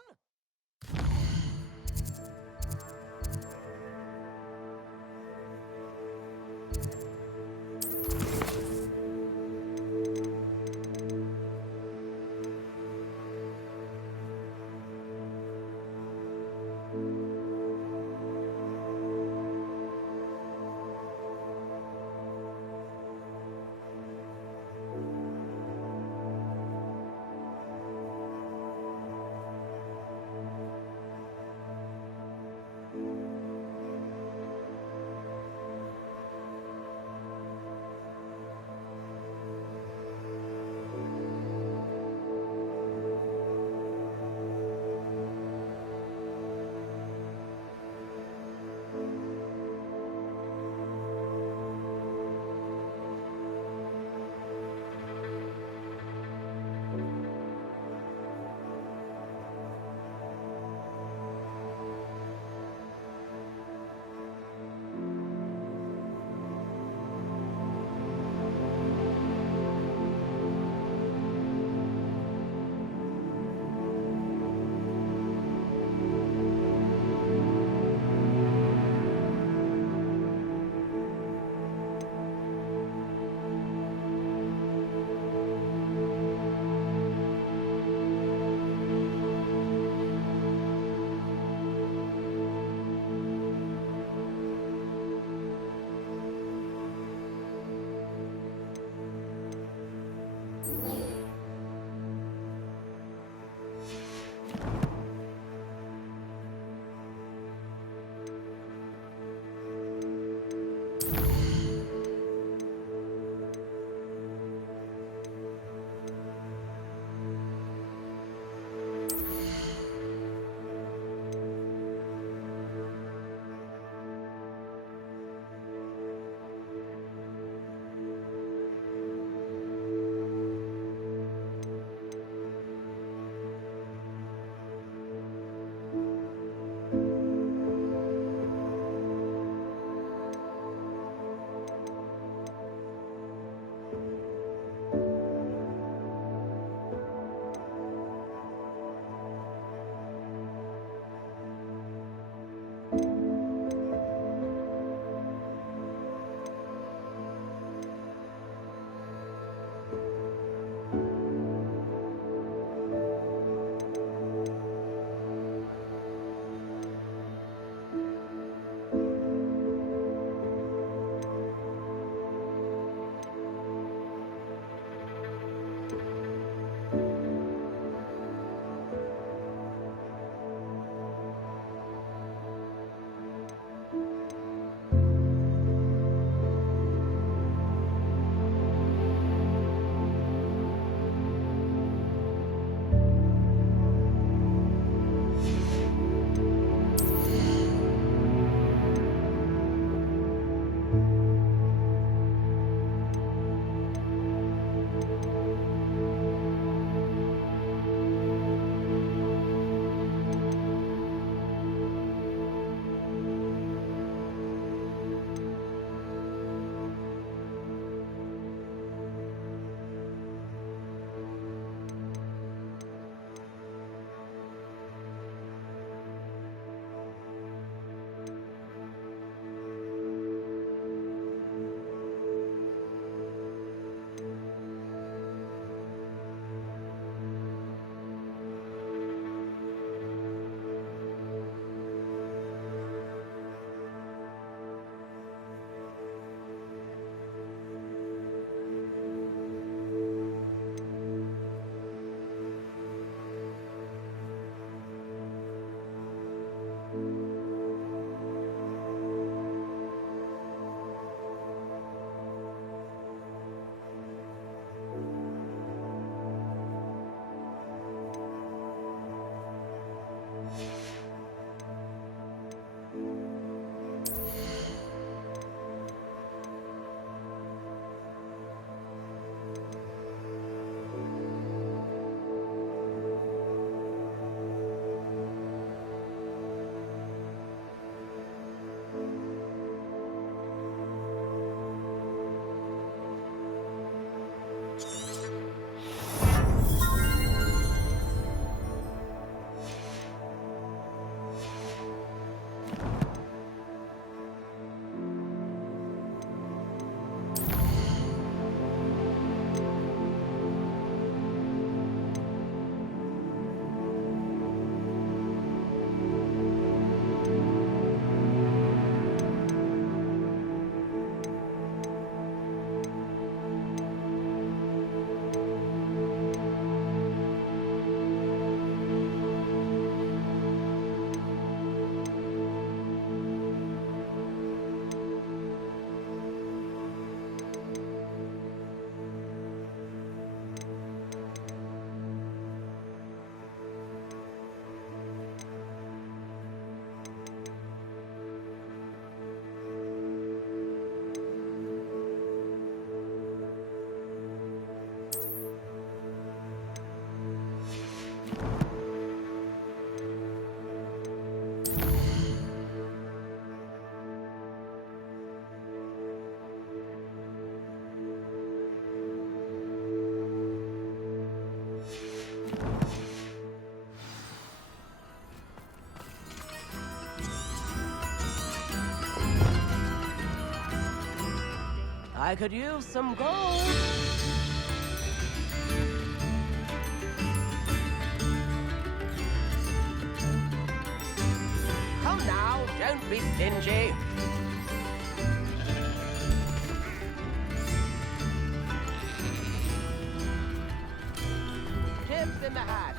I could use some gold. Come now, don't be stingy. Tips in the hat,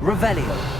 Revelio.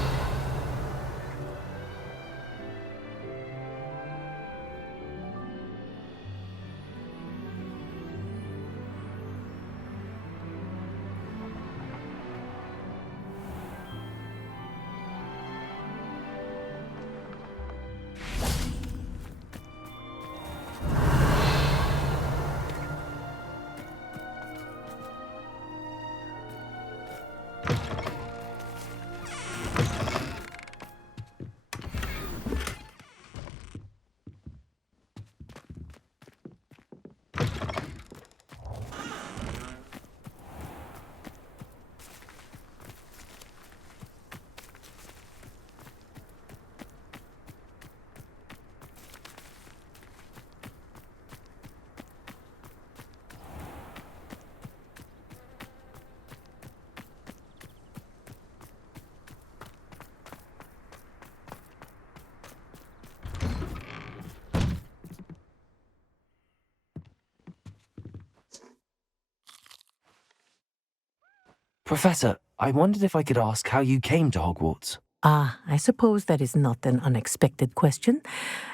Professor, I wondered if I could ask how you came to Hogwarts. Ah, I suppose that is not an unexpected question.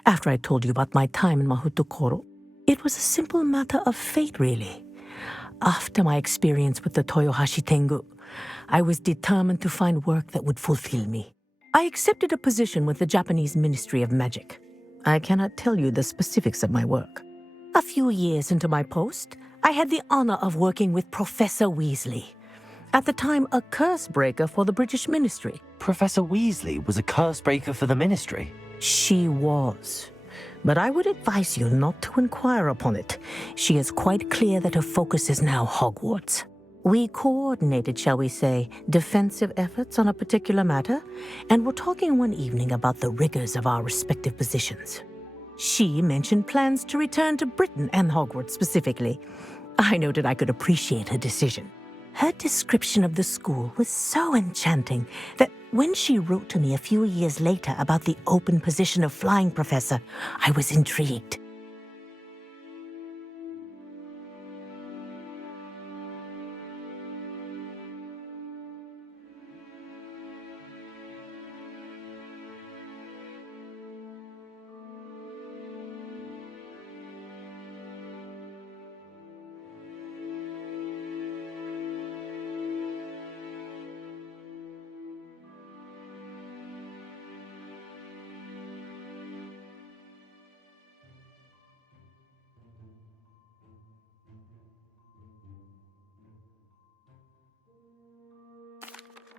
After I told you about my time in Mahutokoro, it was a simple matter of fate, really. After my experience with the Toyohashi Tengu, I was determined to find work that would fulfill me. I accepted a position with the Japanese Ministry of Magic. I cannot tell you the specifics of my work. A few years into my post, I had the honor of working with Professor Weasley, at the time a curse breaker for the British Ministry. Professor Weasley was a curse breaker for the Ministry? She was. But I would advise you not to inquire upon it. She is quite clear that her focus is now Hogwarts. We coordinated, shall we say, defensive efforts on a particular matter, and were talking one evening about the rigors of our respective positions. She mentioned plans to return to Britain and Hogwarts specifically. I noted I could appreciate her decision. Her description of the school was so enchanting that when she wrote to me a few years later about the open position of flying professor, I was intrigued.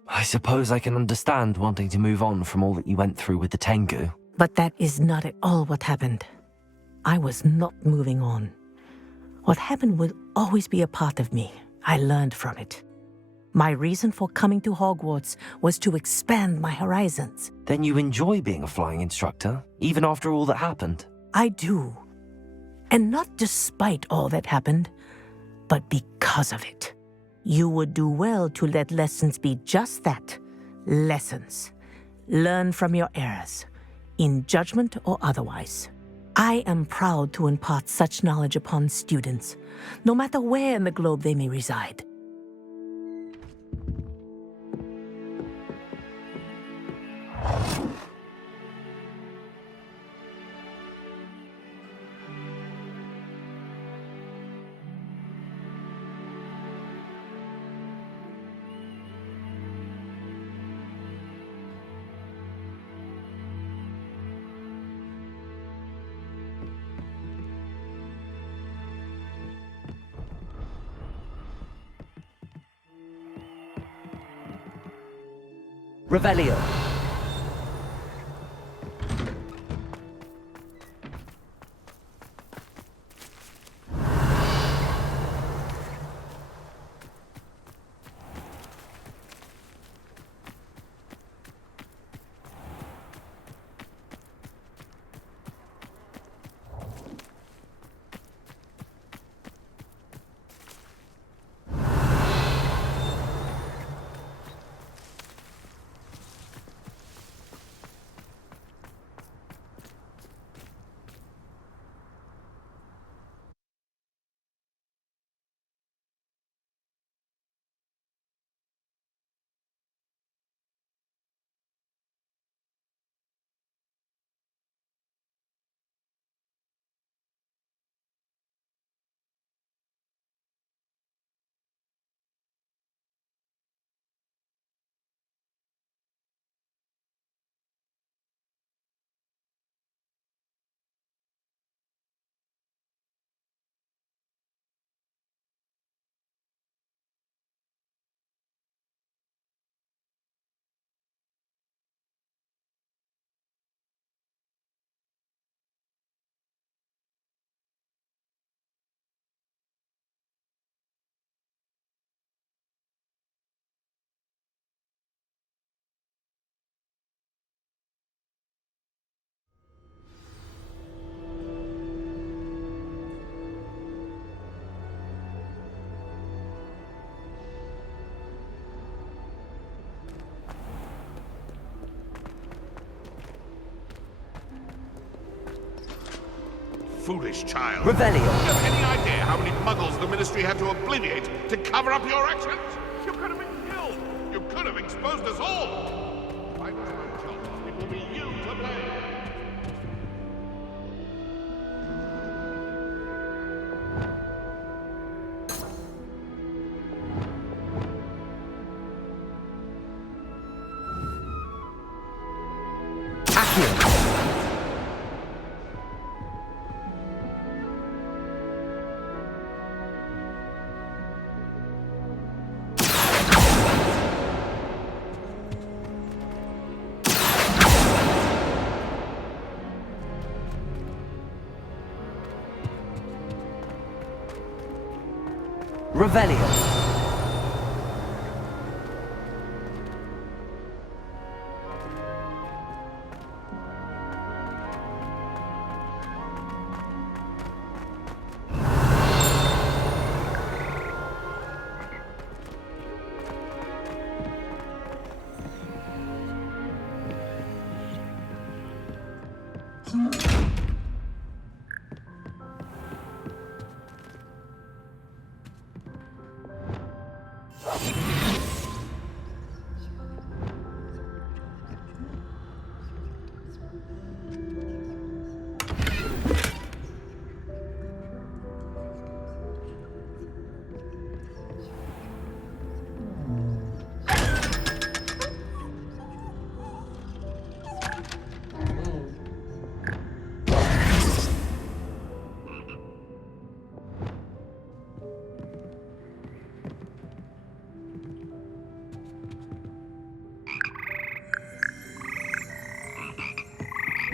I suppose I can understand wanting to move on from all that you went through with the Tengu. But that is not at all what happened. I was not moving on. What happened will always be a part of me. I learned from it. My reason for coming to Hogwarts was to expand my horizons. Then you enjoy being a flying instructor, even after all that happened? I do. And not despite all that happened, but because of it. You would do well to let lessons be just that, lessons. Learn from your errors, in judgment or otherwise. I am proud to impart such knowledge upon students, no matter where in the globe they may reside. Revelio. Foolish child. Revelio. Do you have any idea how many muggles the Ministry had to obliviate to cover up your actions? You could have been exposed us all! If I lose my job, it will be you to blame! Revelio.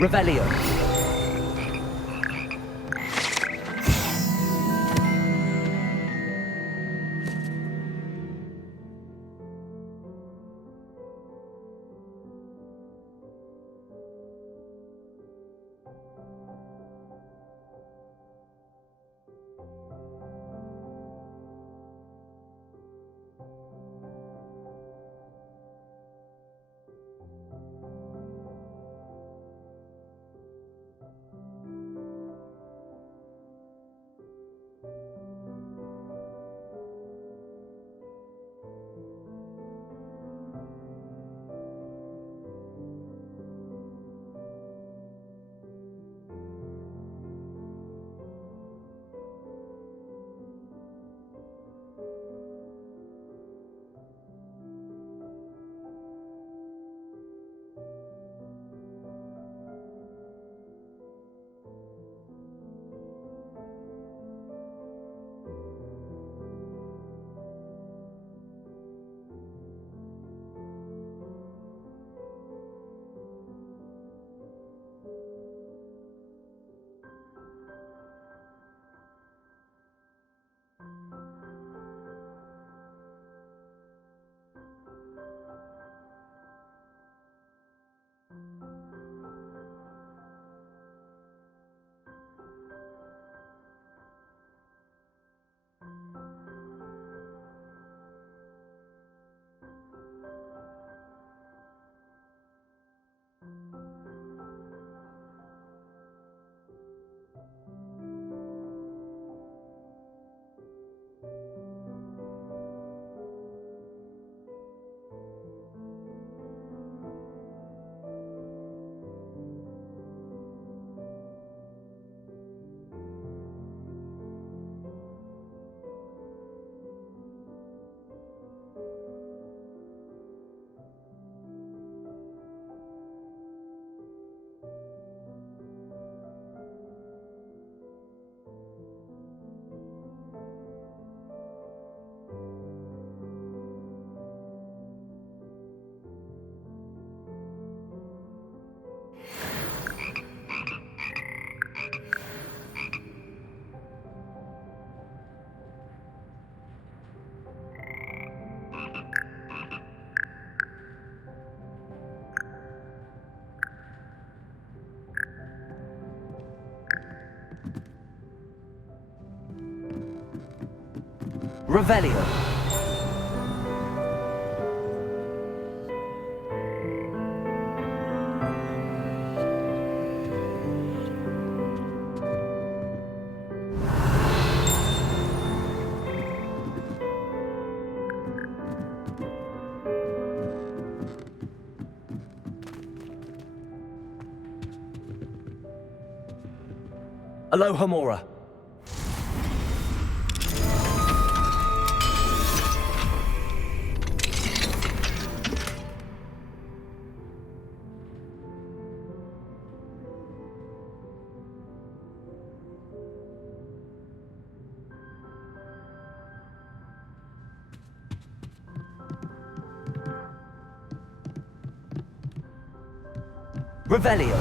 Revelio. Revelio. Aloha Mora. Revelio.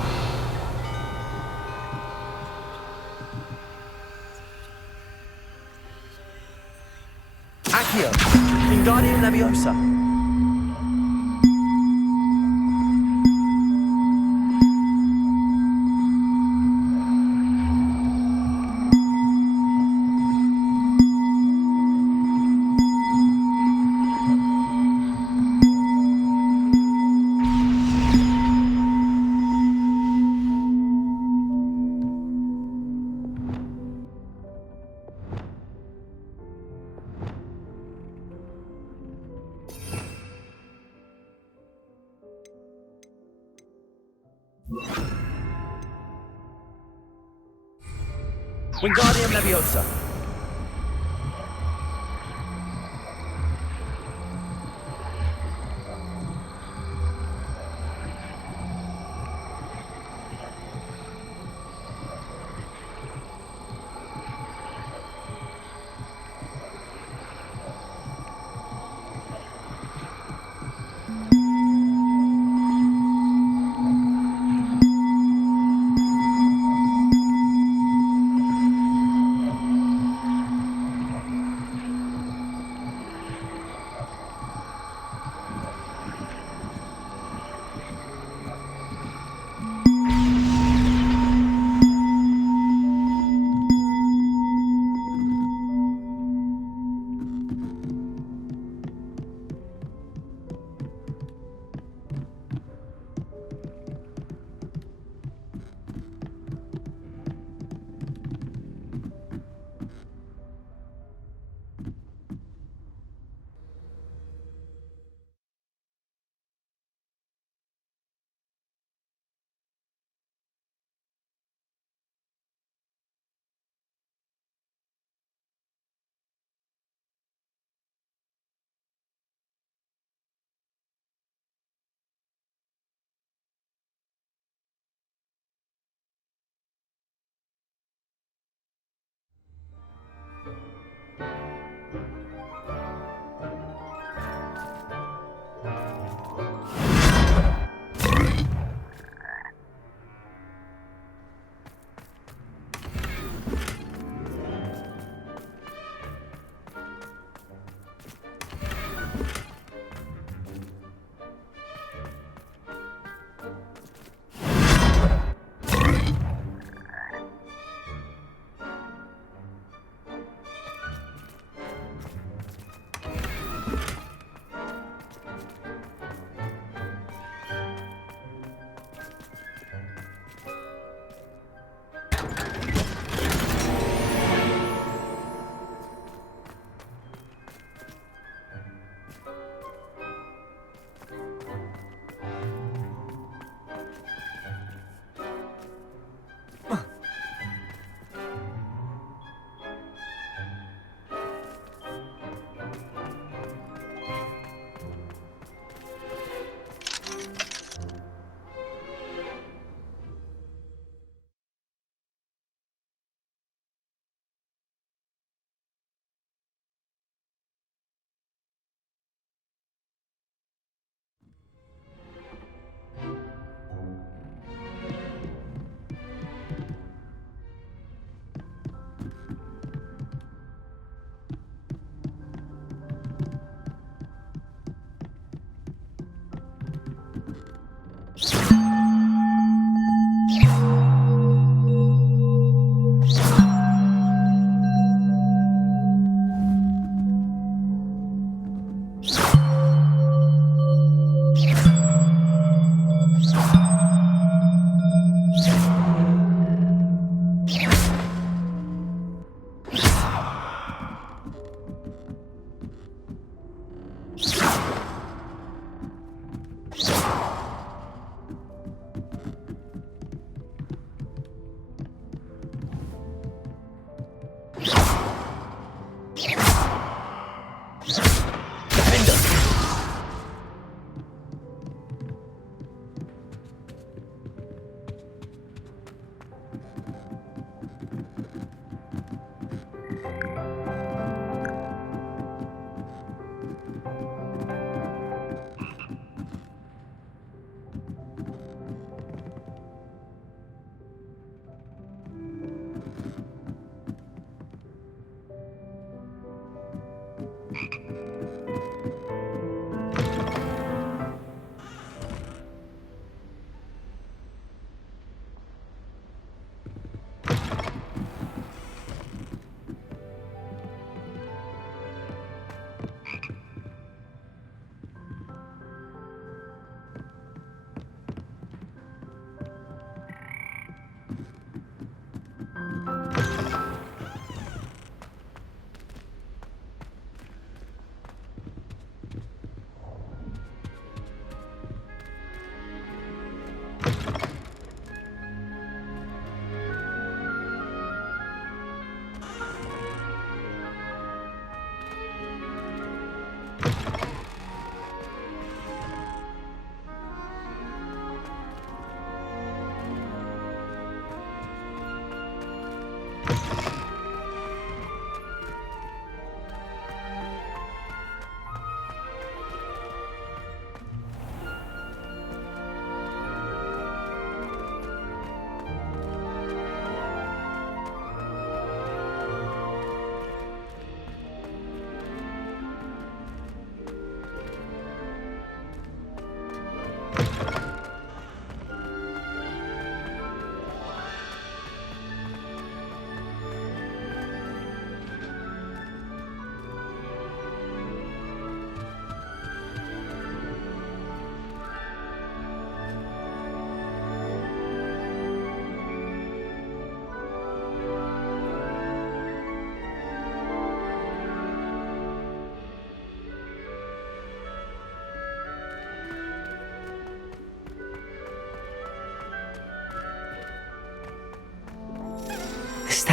Accio. Wingardium Leviosa. Wingardium Leviosa.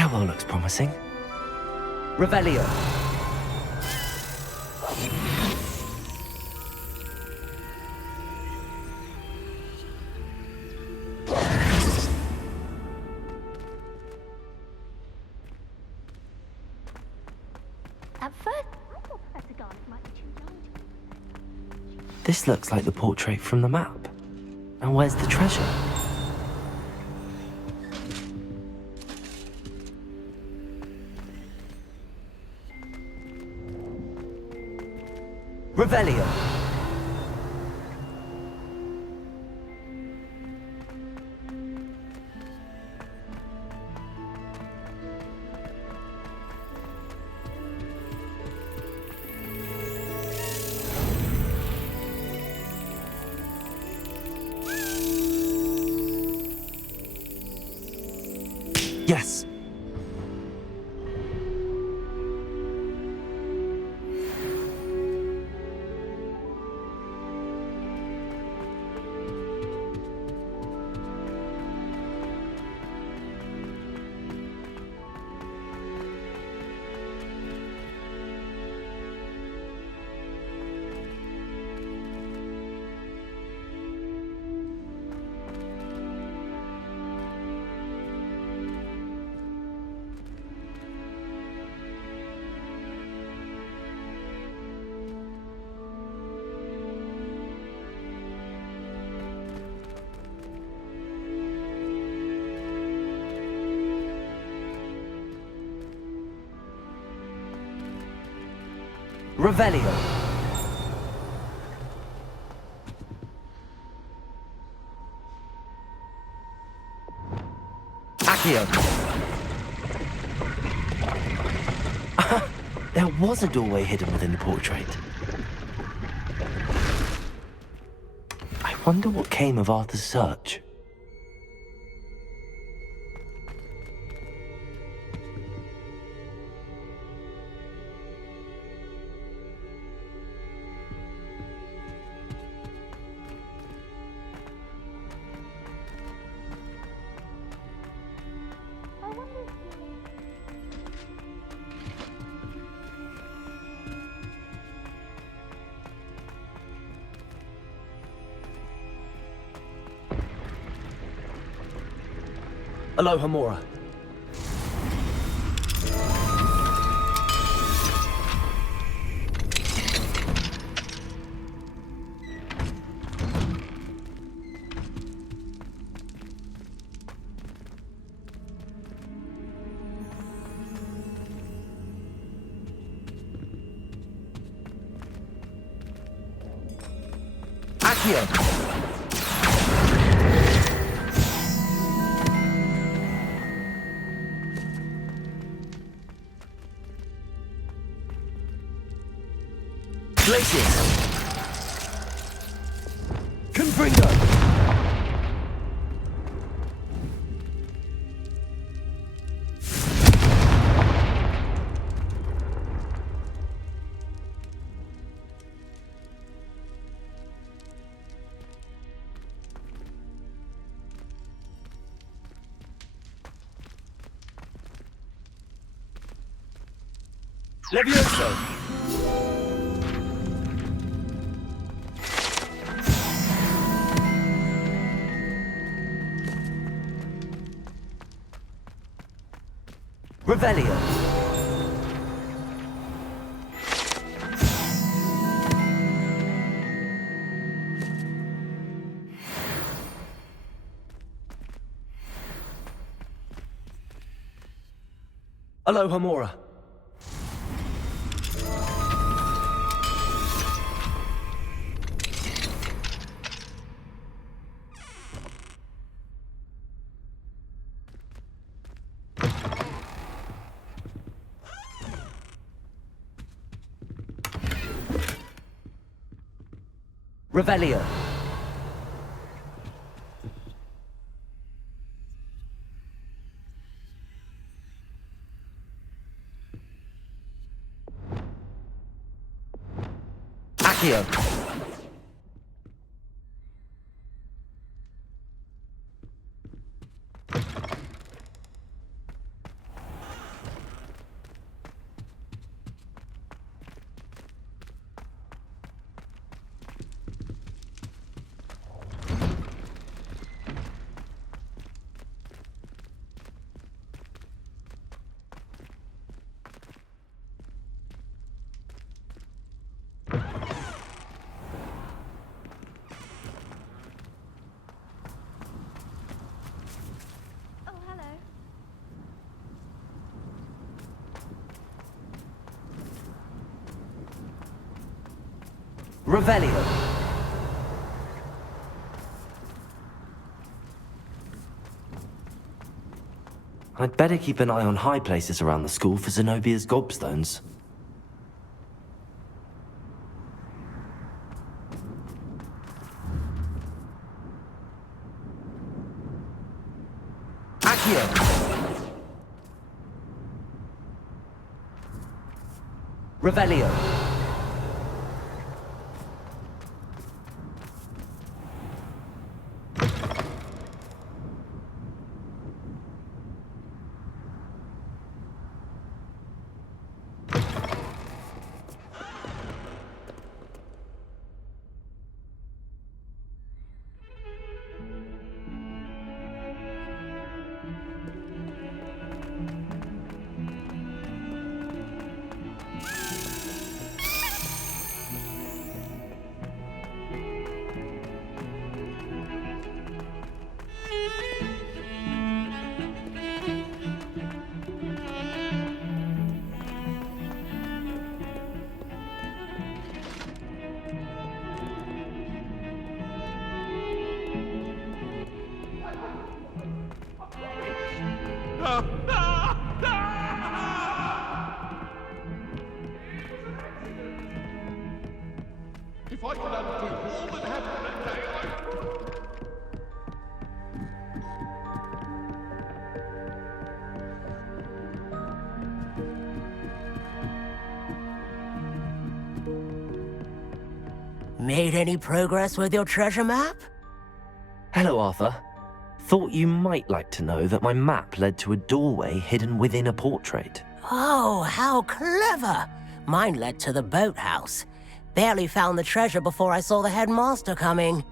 That one looks promising. Revelio. At first, I thought Professor Garlic might be too young to... This looks like the portrait from the map. And where's the treasure? Revelio. Yes. Revelio. Accio. There was a doorway hidden within the portrait. I wonder what came of Arthur's search. Aloha Mora. Accio. Glacius. Confringo. Levioso. Revelio. Aloha Mora. Revelio. Accio. Revelio. I'd better keep an eye on high places around the school for Zenobia's gobstones. Accio. Revelio. If I could undo all that happened that day, Made any progress with your treasure map? Hello, Arthur. Thought you might like to know that my map led to a doorway hidden within a portrait. Oh, how clever! Mine led to the boathouse. Barely found the treasure before I saw the headmaster coming.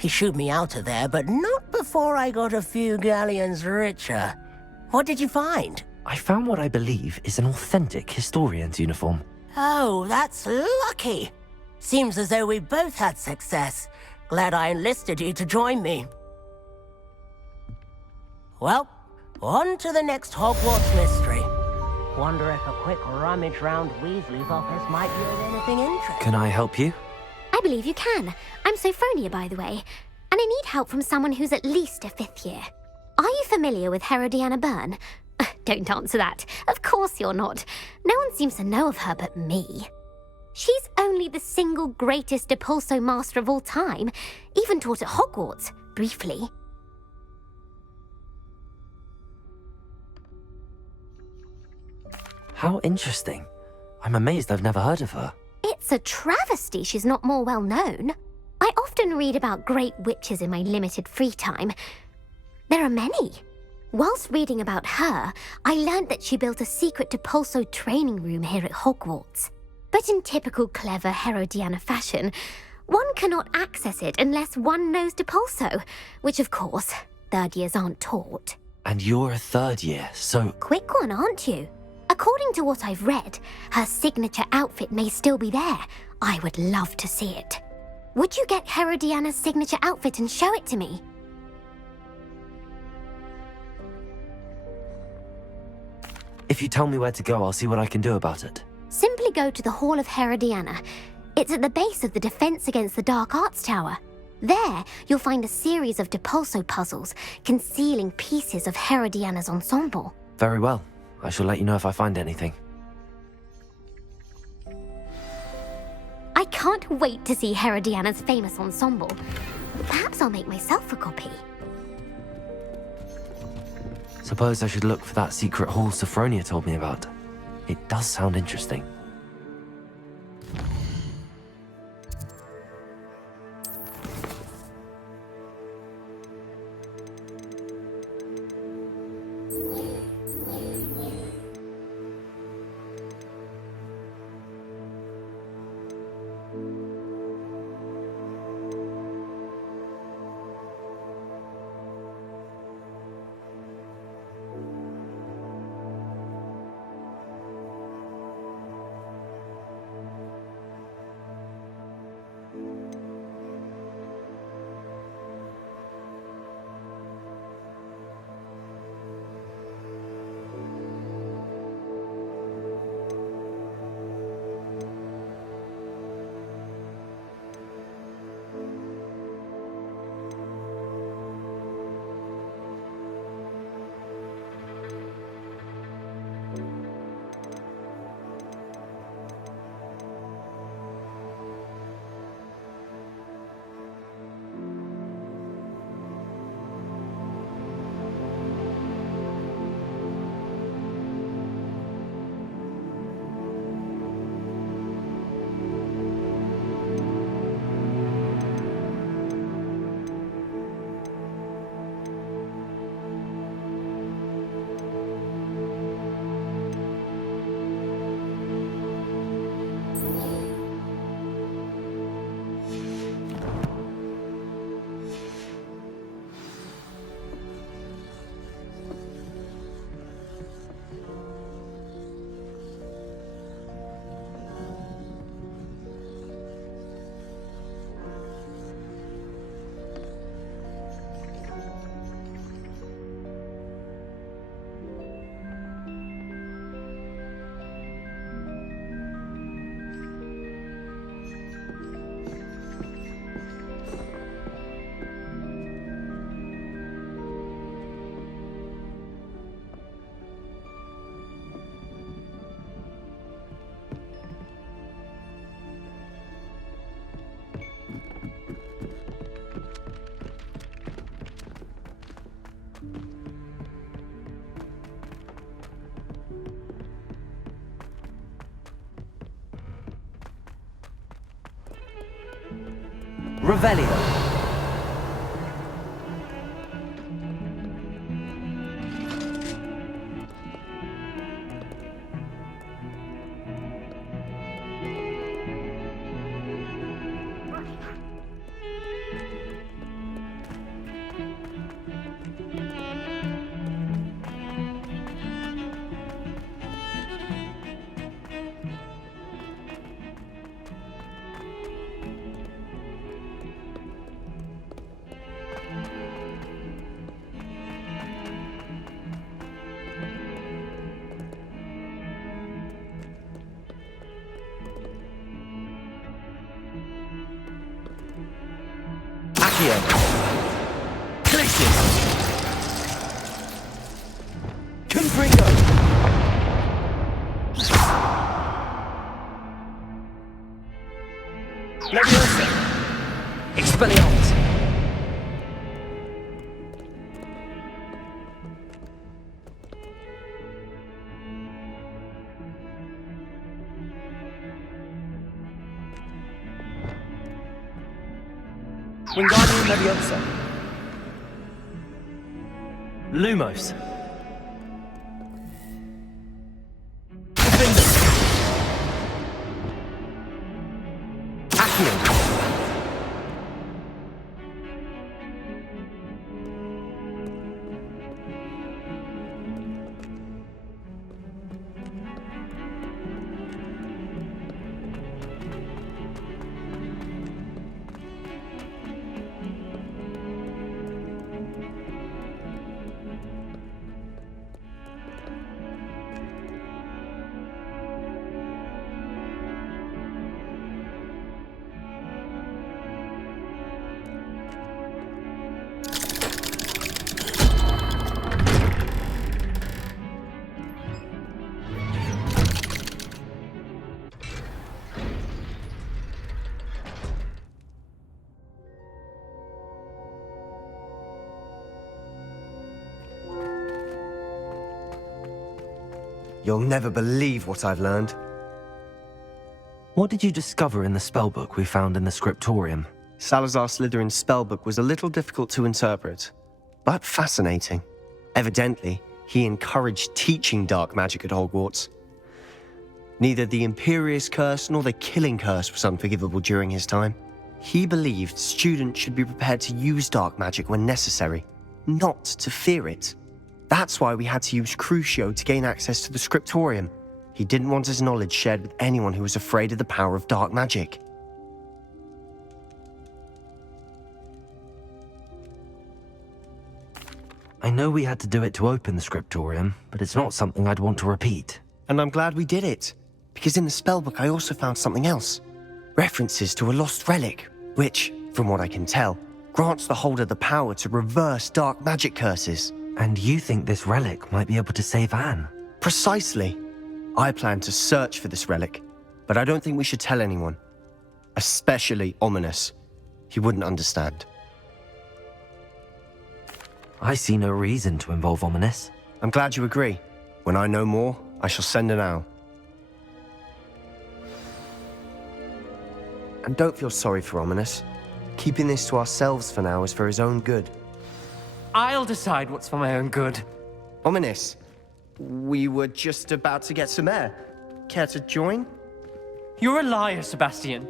He shooed me out of there, but not before I got a few galleons richer. What did you find? I found what I believe is an authentic historian's uniform. Oh, that's lucky. Seems as though we both had success. Glad I enlisted you to join me. Well, on to the next Hogwarts mystery. Wonder if a quick rummage round Weasley's office might yield anything interesting. Can I help you? I believe you can. I'm Sophronia, by the way, and I need help from someone who's at least a 5th year. Are you familiar with Herodiana Byrne? Don't answer that. Of course you're not. No one seems to know of her but me. She's only the single greatest Depulso master of all time, even taught at Hogwarts, briefly. How interesting. I'm amazed I've never heard of her. It's a travesty she's not more well known. I often read about great witches in my limited free time. There are many. Whilst reading about her, I learned that she built a secret Depulso training room here at Hogwarts. But in typical clever Herodiana fashion, one cannot access it unless one knows Depulso, which of course, 3rd years aren't taught. And you're a 3rd year, so... Quick one, aren't you? According to what I've read, her signature outfit may still be there. I would love to see it. Would you get Herodiana's signature outfit and show it to me? If you tell me where to go, I'll see what I can do about it. Simply go to the Hall of Herodiana. It's at the base of the Defense Against the Dark Arts Tower. There, you'll find a series of Depulso puzzles concealing pieces of Herodiana's ensemble. Very well. I shall let you know if I find anything. I can't wait to see Herodiana's famous ensemble. Perhaps I'll make myself a copy. Suppose I should look for that secret hall Sophronia told me about. It does sound interesting. Revelio. Accio. Glitches. Confringo. Leviosa. Expelliarmus. Wingardium Leviosa. Lumos. Defender. Accio. You'll never believe what I've learned. What did you discover in the spellbook we found in the scriptorium? Salazar Slytherin's spellbook was a little difficult to interpret, but fascinating. Evidently, he encouraged teaching dark magic at Hogwarts. Neither the Imperious Curse nor the Killing Curse was unforgivable during his time. He believed students should be prepared to use dark magic when necessary, not to fear it. That's why we had to use Crucio to gain access to the scriptorium. He didn't want his knowledge shared with anyone who was afraid of the power of dark magic. I know we had to do it to open the scriptorium, but it's not something I'd want to repeat. And I'm glad we did it, because in the spellbook I also found something else. References to a lost relic, which, from what I can tell, grants the holder the power to reverse dark magic curses. And you think this relic might be able to save Anne? Precisely. I plan to search for this relic, but I don't think we should tell anyone. Especially Ominous. He wouldn't understand. I see no reason to involve Ominous. I'm glad you agree. When I know more, I shall send an owl. And don't feel sorry for Ominous. Keeping this to ourselves for now is for his own good. I'll decide what's for my own good. Ominous, we were just about to get some air. Care to join? You're a liar, Sebastian.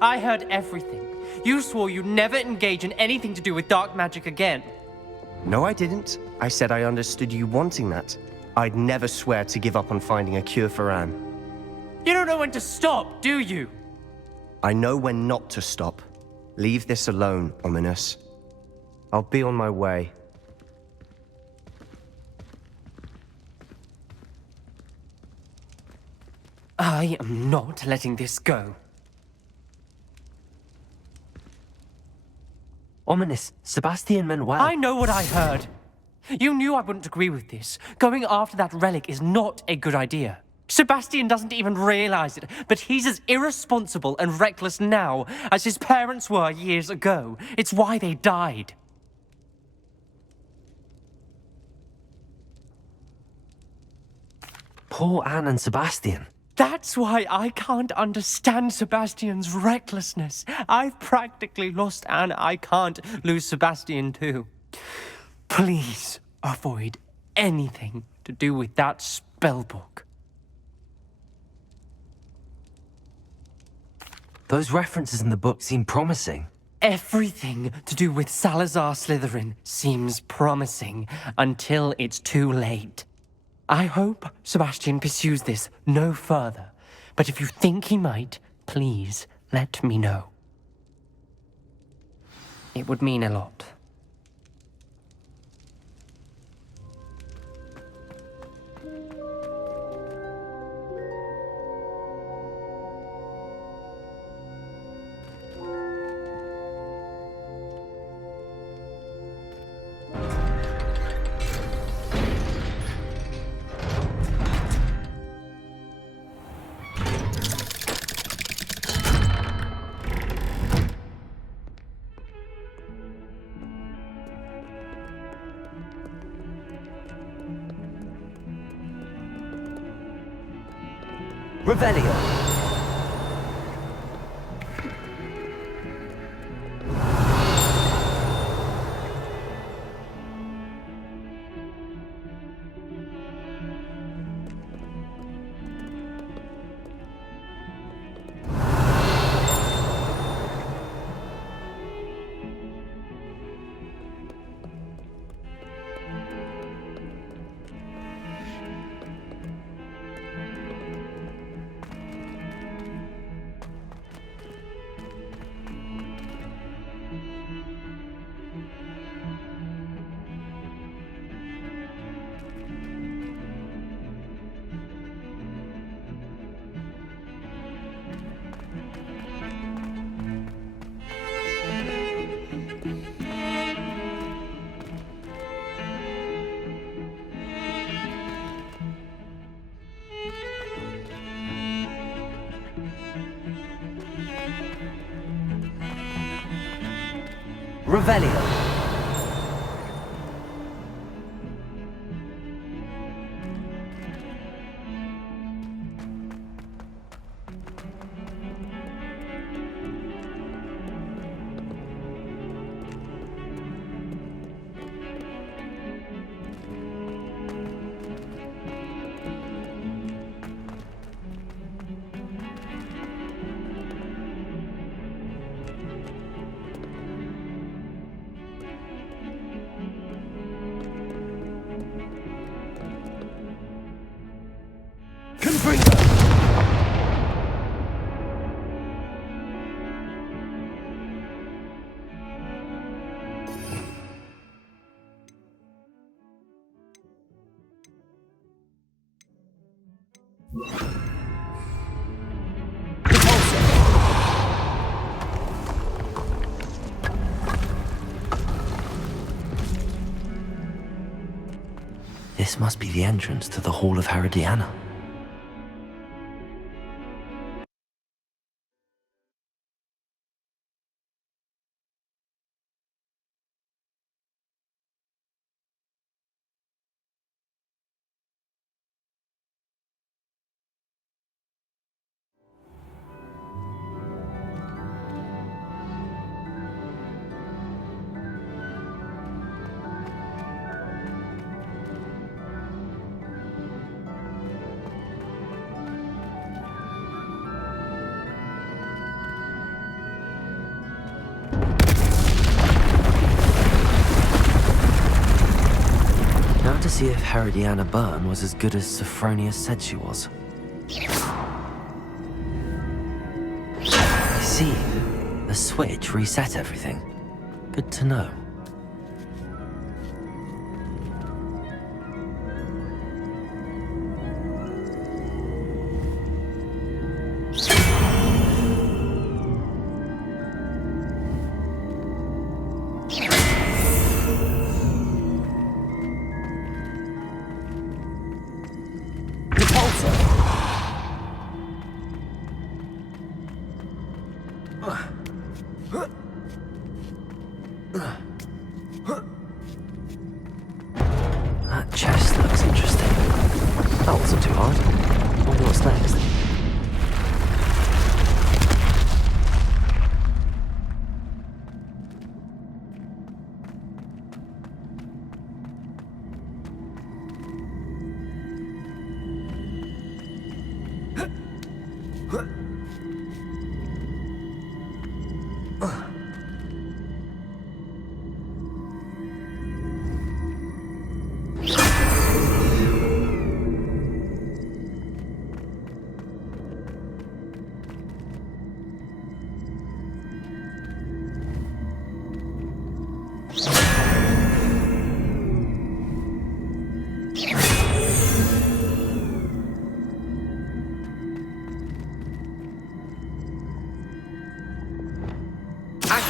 I heard everything. You swore you'd never engage in anything to do with dark magic again. No, I didn't. I said I understood you wanting that. I'd never swear to give up on finding a cure for Anne. You don't know when to stop, do you? I know when not to stop. Leave this alone, Ominous. I'll be on my way. I am not letting this go. Ominous, Sebastian meant well. I know what I heard. You knew I wouldn't agree with this. Going after that relic is not a good idea. Sebastian doesn't even realize it, but he's as irresponsible and reckless now as his parents were years ago. It's why they died. Poor Anne and Sebastian. That's why I can't understand Sebastian's recklessness. I've practically lost Anne. I can't lose Sebastian too. Please avoid anything to do with that spellbook. Those references in the book seem promising. Everything to do with Salazar Slytherin seems promising until it's too late. I hope Sebastian pursues this no further, but if you think he might, please let me know. It would mean a lot. Revelio. Revelio. This must be the entrance to the Hall of Herodiana. To see if Herodiana Byrne was as good as Sophronia said she was. I see. The switch reset everything. Good to know. That chest looks interesting. That wasn't too hard. Wonder what's next.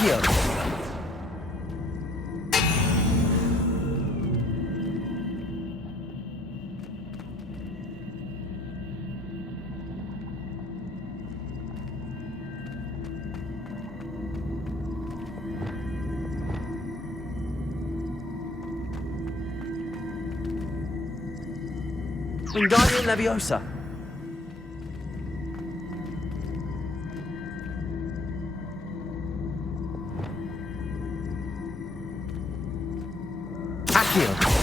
Accio! Wingardium Leviosa. Accio.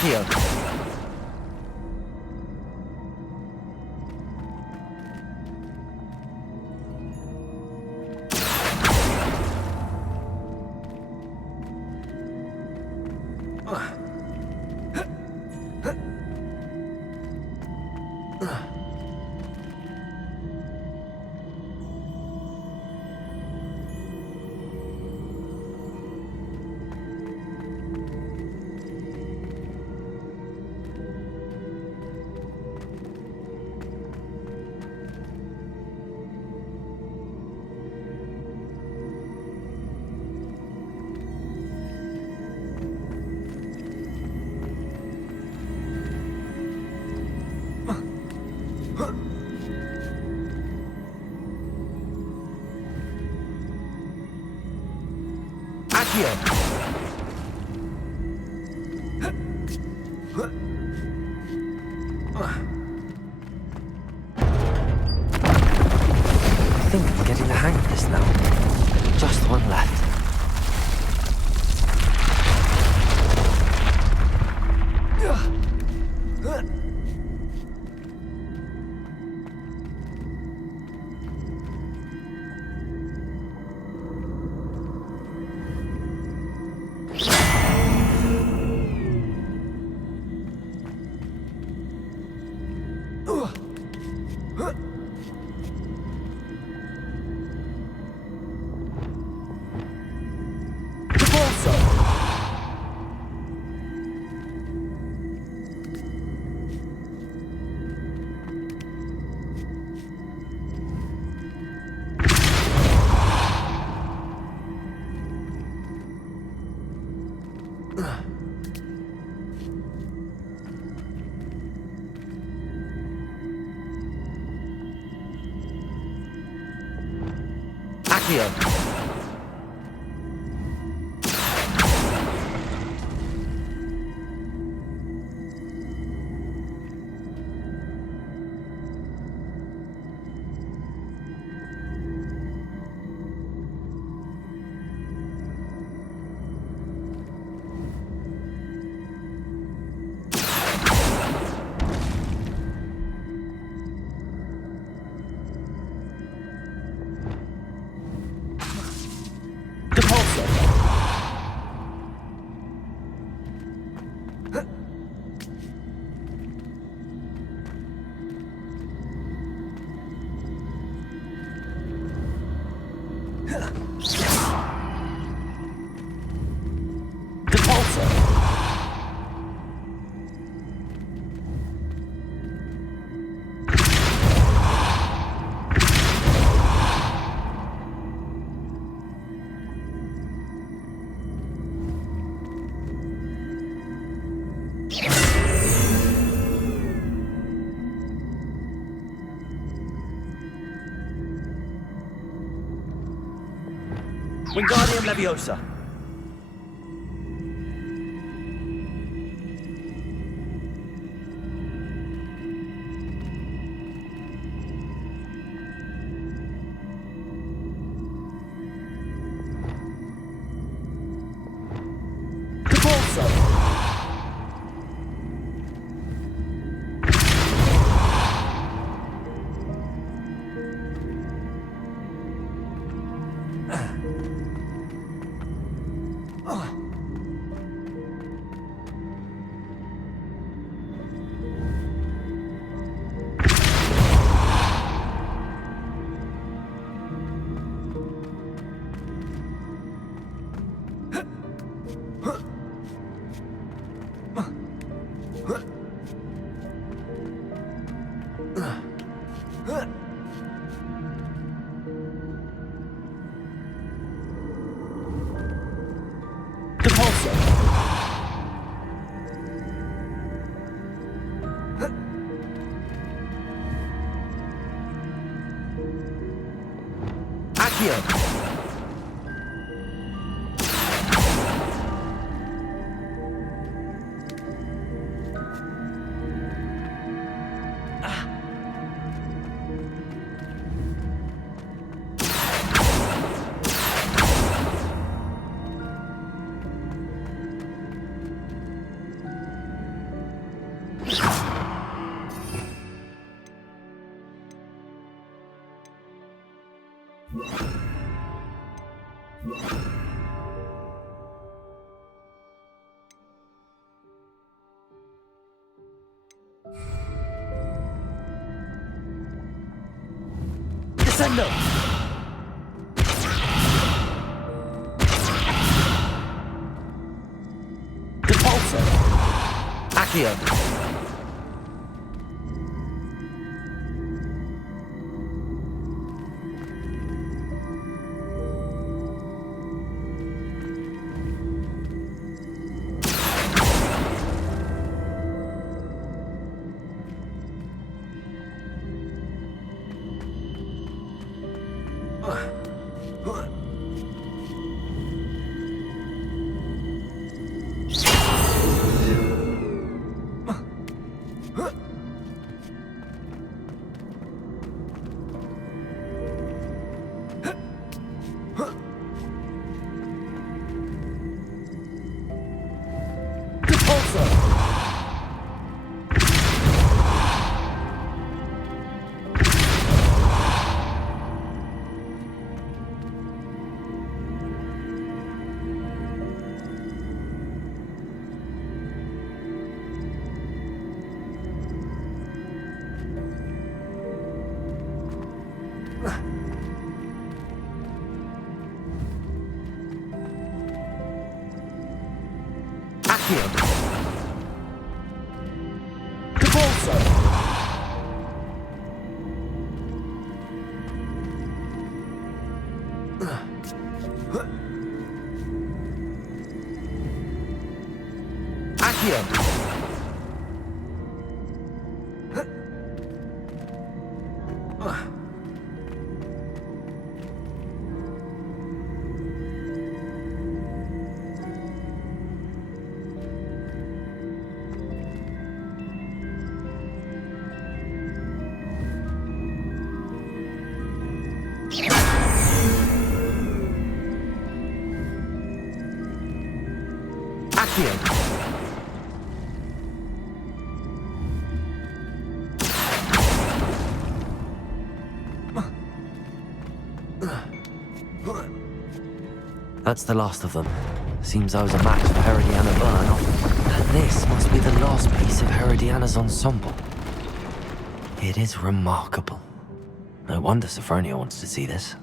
Accio. I think I'm getting the hang of this now. Just one left. Accio. Wingardium Leviosa. Descendo! Repulsor! Accio! That's the last of them. Seems I was a match for Herodiana Burn. And this must be the last piece of Herodiana's ensemble. It is remarkable. No wonder Sophronia wants to see this.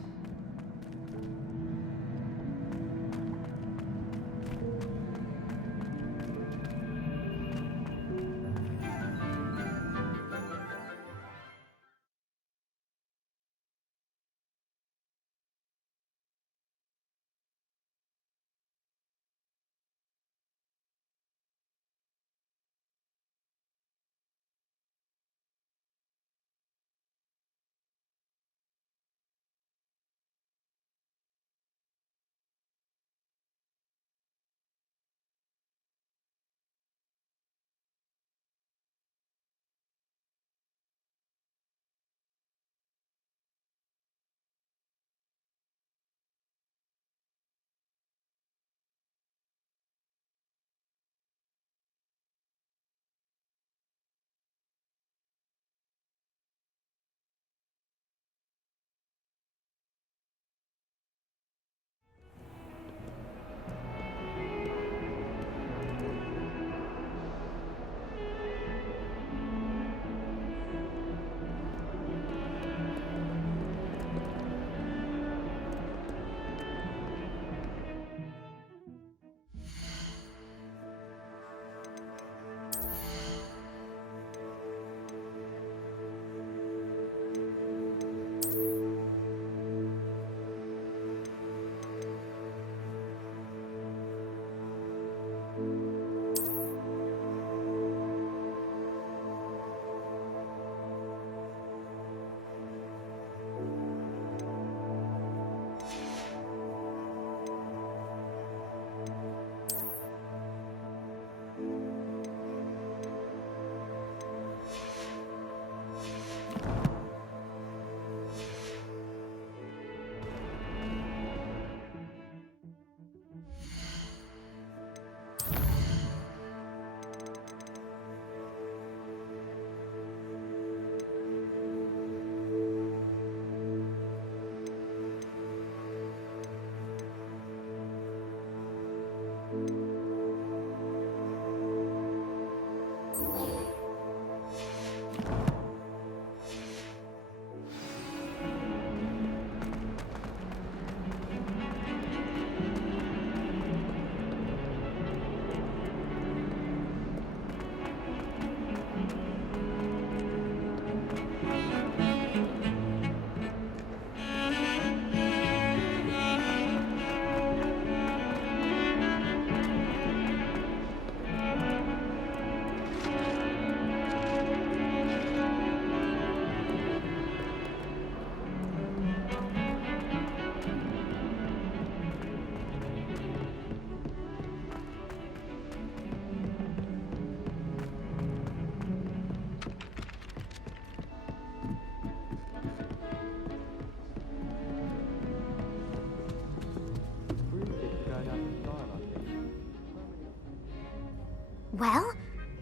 Well,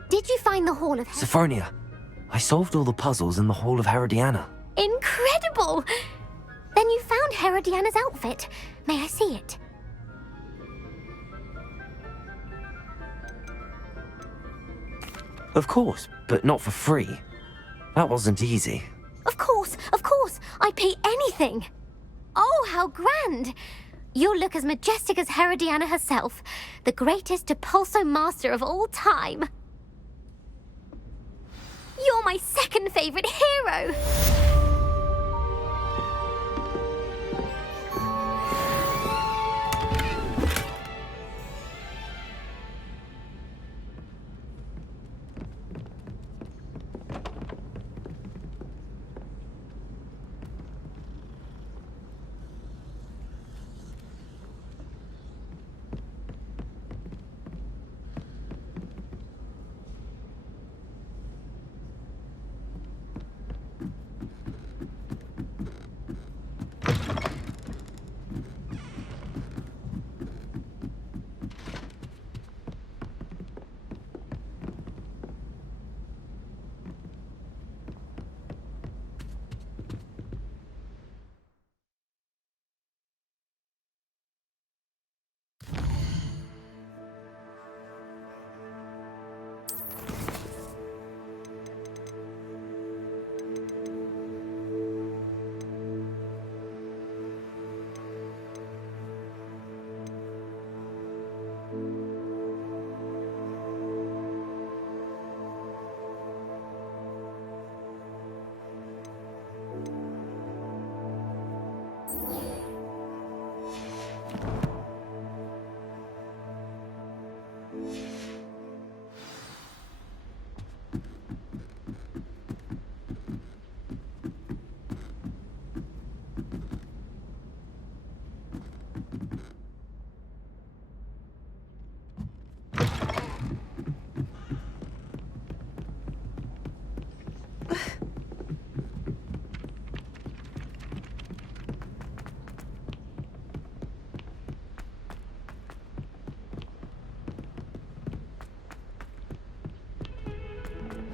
did you find the Hall of Sophronia, I solved all the puzzles in the Hall of Herodiana. Incredible! Then you found Herodiana's outfit. May I see it? Of course, but not for free. That wasn't easy. Of course, I'd pay anything. Oh, how grand! You'll look as majestic as Herodiana herself, the greatest Depulso master of all time. You're my second favorite hero!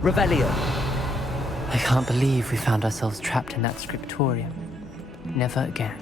Revelio! I can't believe we found ourselves trapped in that scriptorium. Never again.